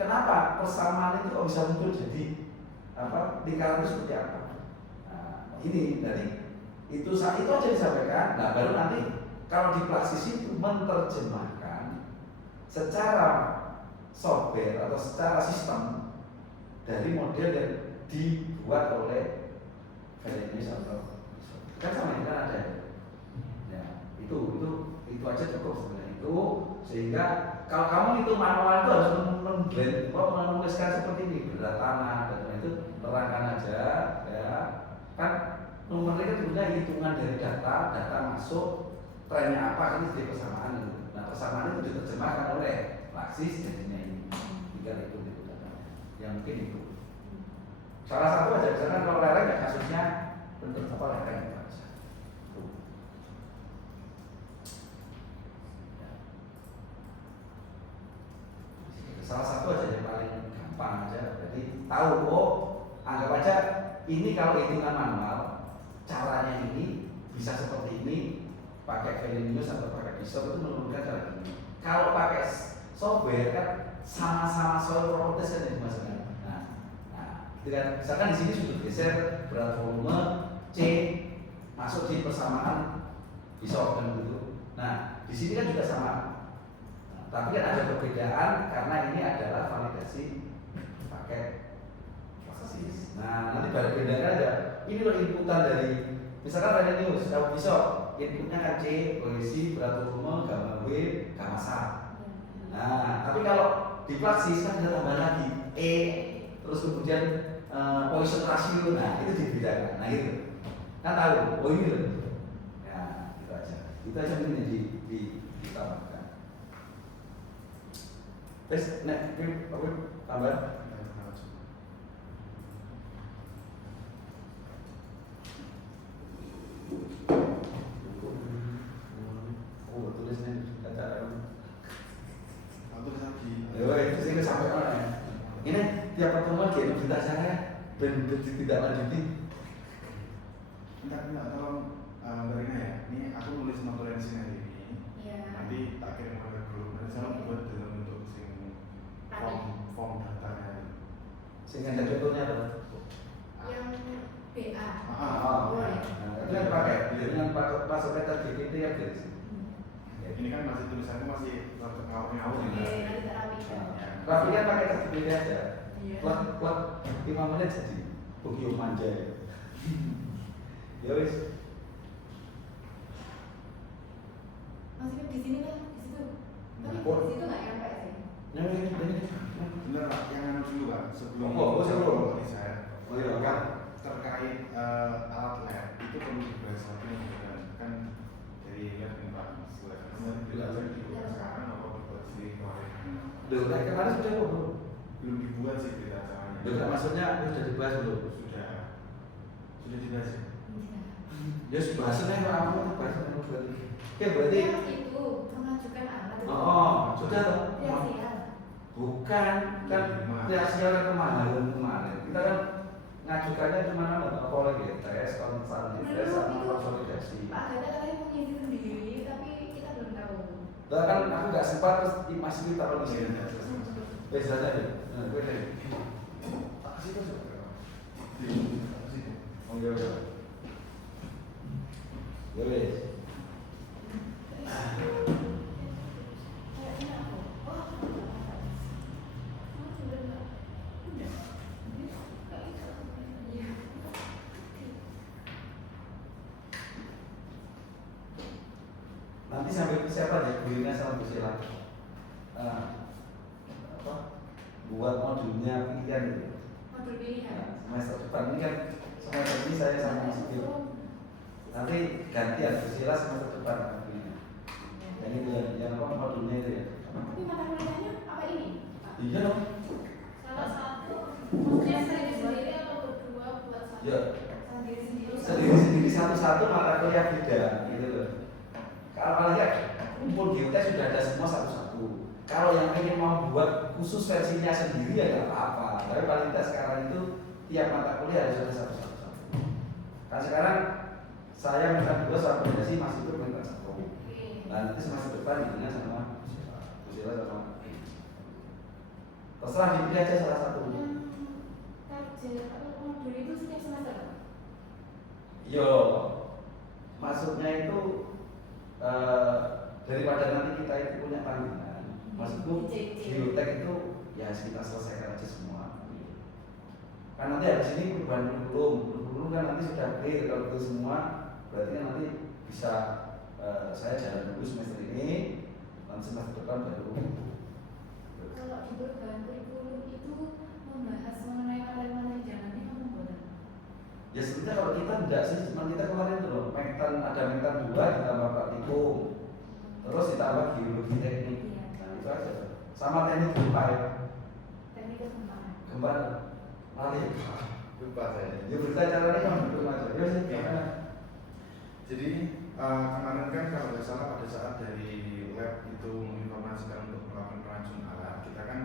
Kenapa persamaan itu kok bisa muncul jadi apa? Lingkaran itu seperti apa? Nah, ini dari itu aja disampaikan. Nah baru nanti kalau di praksis itu menerjemahkan secara software atau secara sistem dari model yang dibuat oleh Fellenius atau kan sama ini kan ada ya, itu aja cukup sebenarnya itu, sehingga kalau kamu itu manual itu harus menuliskan seperti ini berat tanah dan itu terangkan aja ya kan. Nomor itu sebenarnya hitungan dari data masuk, trennya apa, ini jadi persamaan itu. Nah persamaan itu diterjemahkan oleh praksis jadinya ini. Tinggal itu data. Yang mungkin itu. Salah satu aja, misalkan kalau lereng ya kasusnya bentuk apa lereng itu aja. Salah satu aja yang paling gampang aja. Jadi tahu kok, anggap aja ini kalau hitungan manual. Caranya ini bisa seperti ini, pakai Fellenius atau pakai Bishop itu menurunkan cara ini. Kalau pakai software kan sama-sama soal protes kan dimasukkan. Nah, itu kan misalkan di sini sudut geser berat volume C masuk di persamaan Bishop kan gitu. Nah, di sini kan juga sama. Nah, tapi kan ada perbedaan karena ini adalah validasi pakai praksis. Nah, nanti baru bedakan aja. Ini loh inputan dari misalkan Fellenius, kalau bisa inputnya kan C, kohesi, berat volume, gamma W, gamma S. Nah, tapi kalau di praksis kan ada tambah lagi E, terus kemudian Poisson ratio, nah itu dibedakan. Nah itu kan tahu, oh ini loh. Nah, itu aja mungkin ditambahkan. Terus, tambah. Oh, tulisnya kata itu sih sampai mana ya? Ini tiap pertemuan kayak berita saya benar tidak lanjuti. Enggak, tolong Barina ya. Ini aku nulis notulensi hari ini. Iya. Nanti tak kirim ke grup. Nanti saya buat dalam bentuk form datanya. Sehingga ada contohnya apa? Yang BA. Oh ya. Itu yang pakai dengan parameter GPT ya guys. Ini kan masih tulisannya masih ngawur-ngawur Oke, ya. nanti terapikan. Rafikan pakai GPT aja. Iya. Plak 5 menit jadi Bugio manja. Ya wis. Masih di sini kan, di situ. Tapi Oh. di situ nggak nyampe sih. Ini. Bener Pak, yang anu dulu Pak, sebelum sebelum. riset. Oh iya Kan terkait alat lab itu perlu dibahas lagi kan dari lab nih Pak. Lab di sekarang apa dibuat sendiri kemarin sudah kok belum? Belum dibuat sih berita acaranya. Enggak, maksudnya sudah dibahas belum? Sudah dibahas ya? Ya sudah bahasnya Pak, aku mau bahas nomor 23. Oke, berarti itu mengajukan alat. oh, sudah toh? Ya siap. Bukan, kan kreasi orang kemarin. Kita kan ngajukannya cuma apa lagi tes, konsultasi, sama konsolidasi. Pak Gata katanya mau ngisi sendiri, tapi kita belum tahu. Lah kan aku nggak sempat terus masih kita kalau di sini. Wes saja deh. Nah, gue deh. Tak kasih tuh. Oh iya. Ya wes. Kayaknya aku. Oh, sebenarnya. Iya. Nanti sampai siapa aja gurunya sama Bu Sila. Apa? Buat modulnya pilihan itu. Modul pilihan. Semester depan ini kan semester ini saya sama Mas Dio. Nanti gantian Bu Sila semester depan modulnya. Yang itu yang apa modulnya itu ya. Tapi mata kuliahnya apa ini? Pak? Iya dong. Salah satu, maksudnya sendiri atau berdua buat satu? Ya. Sendiri-sendiri. Sendiri-sendiri satu-satu mata kuliah beda gitu loh. Kalau kalian kumpul geotes sudah ada semua satu-satu. Kalau yang ingin mau buat khusus versinya sendiri ya nggak apa-apa. Tapi paling tidak sekarang itu tiap mata kuliah harus ada satu-satu. Kan sekarang saya minta 2 sama rekomendasi Mas itu minta 1. Nah nanti semester depan ininya sama Bu Sila sama. Terserah dipilih aja salah satu. Target atau modul itu setiap semester? Yo, maksudnya itu daripada nanti kita itu punya tanggungan, maksudku geotek itu ya kita selesaikan aja semua. Kan nanti habis ini perubahan kurikulum kan nanti sudah clear kalau itu semua, berarti kan nanti bisa saya jalan dulu semester ini, nanti semester depan baru. Kalau di perubahan kurikulum itu membahas mengenai materi-materi jangan kamu buat. Ya sebenarnya kalau kita enggak sih, cuma kita kemarin tuh loh, ada mentan 2 ditambah praktikum, terus ditambah geologi teknik, nah itu aja. Sama teknik gempa ya. Teknik kegempaan. Gempa, lari. Lupa saya. Ya berita caranya kan belum aja. Ya sih. Gimana? Jadi kemarin kan kalau nggak salah pada saat dari lab itu menginformasikan untuk melakukan pengajuan alat, kita kan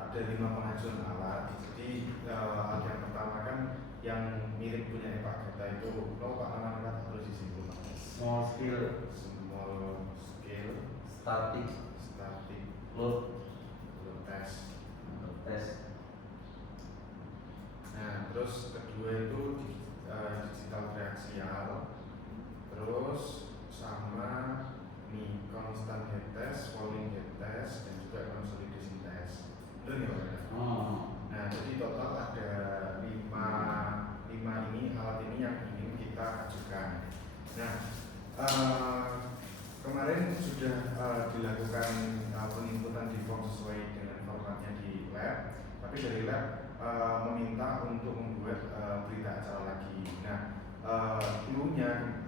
ada 5 pengajuan alat. Jadi alat yang pertama kan yang mirip punya Pak Gata itu, kalau Pak nama harus disinggung. Small scale, static, load test. test. Nah, terus kedua itu digital reaksial, terus sama nih constant head test, falling head test, dan juga consolidation test. Betul nggak Pak? Nah, jadi total ada 5 ini alat ini yang ingin kita ajukan. Nah, kemarin sudah dilakukan penginputan di form sesuai dengan formatnya di lab, tapi dari lab meminta untuk membuat berita acara lagi. Nah, clue-nya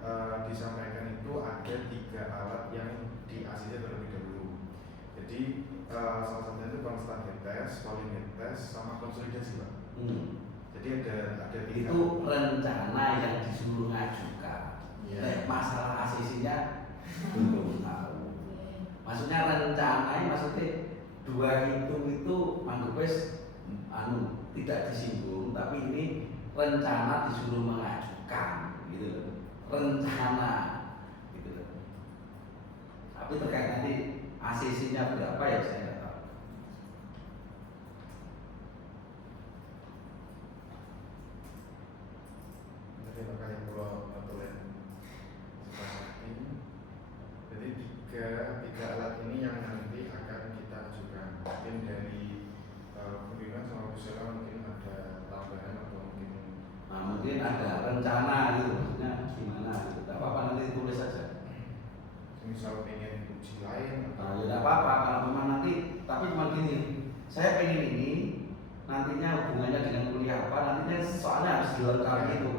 disampaikan itu ada 3 alat yang di ACC terlebih dahulu. Jadi salah satunya itu constant head test, falling head test, sama konsolidasi Pak. Jadi ada 3. Itu rencana yang disuruh ngajukan. Ya. Masalah ACC-nya belum tahu. Maksudnya rencananya maksudnya 2 itu manggil wes tidak disinggung, tapi ini rencana disuruh mengajukan gitu loh. Rencana gitu loh. Tapi terkait nanti ACC-nya berapa ya saya nggak tahu. Jadi makanya pulau Notulen. Jadi 3 alat ini yang nanti akan kita ajukan. Mungkin dari Budiman sama Busela mungkin ada tambahan atau mungkin ada rencana gitu, maksudnya gimana gitu. Tidak apa-apa nanti ditulis saja. misal pengen uji lain Nah, ya tidak apa-apa kalau memang nanti, tapi cuma gini, saya pengen ini nantinya hubungannya dengan kuliah apa, nantinya soalnya harus dilengkapi itu.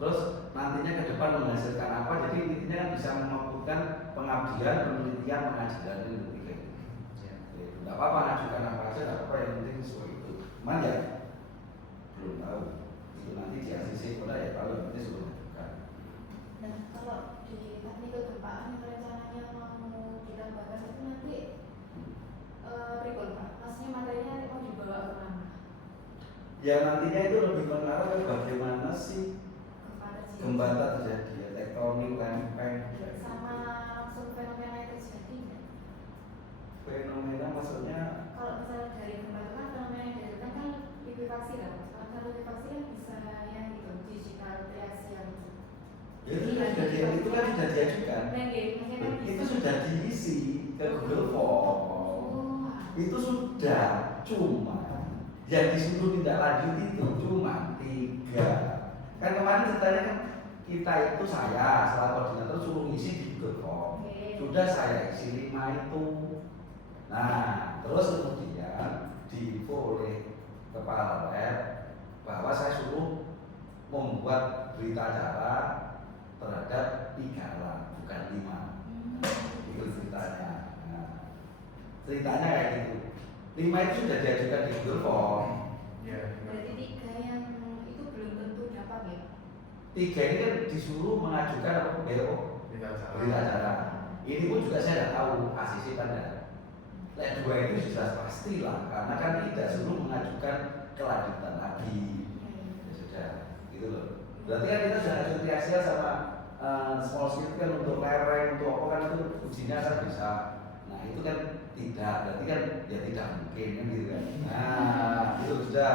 Terus nantinya ke depan menghasilkan apa, jadi intinya kan bisa memfokuskan pengabdian, penelitian, pengajaran itu tiga. Tidak nggak apa-apa ngajukan apa aja, nggak apa-apa, yang penting sesuai itu. Cuman ya belum tahu itu nanti di ACC pada ya tahu, yang penting suruh ngajukan. Nah, kalau di teknik kegempaan yang rencananya mau ditambahkan itu nanti berikut Pak, maksudnya materinya mau dibawa ke mana? Ya nantinya itu lebih mengarah ke bagaimana sih gempa terjadi, ya, tektonik, lempeng, sama langsung fenomena yang terjadi nggak? fenomena maksudnya. Kalau misalnya dari gempa itu kan fenomena yang terjadi kan likuifaksi kan, kalau likuifaksi kan bisa yang itu digital triaxial gitu. Ya itu kan sudah itu kan sudah diajukan. Nah, maksudnya kan Itu sudah diisi ke Google Form. Itu sudah, cuma yang disuruh tidak lanjut itu cuma 3. Kan kemarin ceritanya kan kita itu saya salah koordinator suruh ngisi di Google Form. Sudah saya isi 5 itu. Nah, terus kemudian diinfo oleh kepala web bahwa saya suruh membuat berita acara terhadap 3 halaman, bukan 5. Itu ceritanya. Nah, ceritanya kayak gitu. 5 itu sudah diajukan di Google Form. Ya. Berarti 3 yang itu belum tentu dapat ya? 3 ini kan disuruh mengajukan apa? BO, berita acara. Ini pun juga saya tidak tahu ACC pada. Yang 2 itu sudah pasti lah, karena kan tidak suruh mengajukan kelanjutan lagi. Ya sudah, gitu loh. Berarti kan kita sudah ngajukan triaxial sama small scale kan untuk lereng, untuk apa kan itu ujinya kan bisa. Nah itu kan tidak, berarti kan ya tidak mungkin kan gitu kan. Nah itu sudah.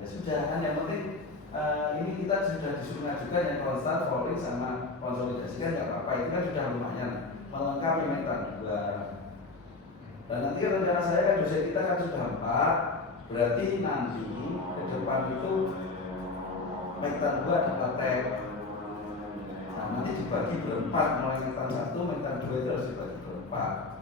Ya sudah kan yang penting ini kita sudah disuruh ngajukan yang konstan, falling sama konsolidasi kan nggak apa-apa, itu kan sudah lumayan melengkapi metan 2. Dan nanti rencana saya kan dosen kita kan sudah 4, berarti nanti ke depan itu metan 2 ada praktek. Nah nanti dibagi berempat, mulai metan 1, metan 2 itu harus dibagi berempat.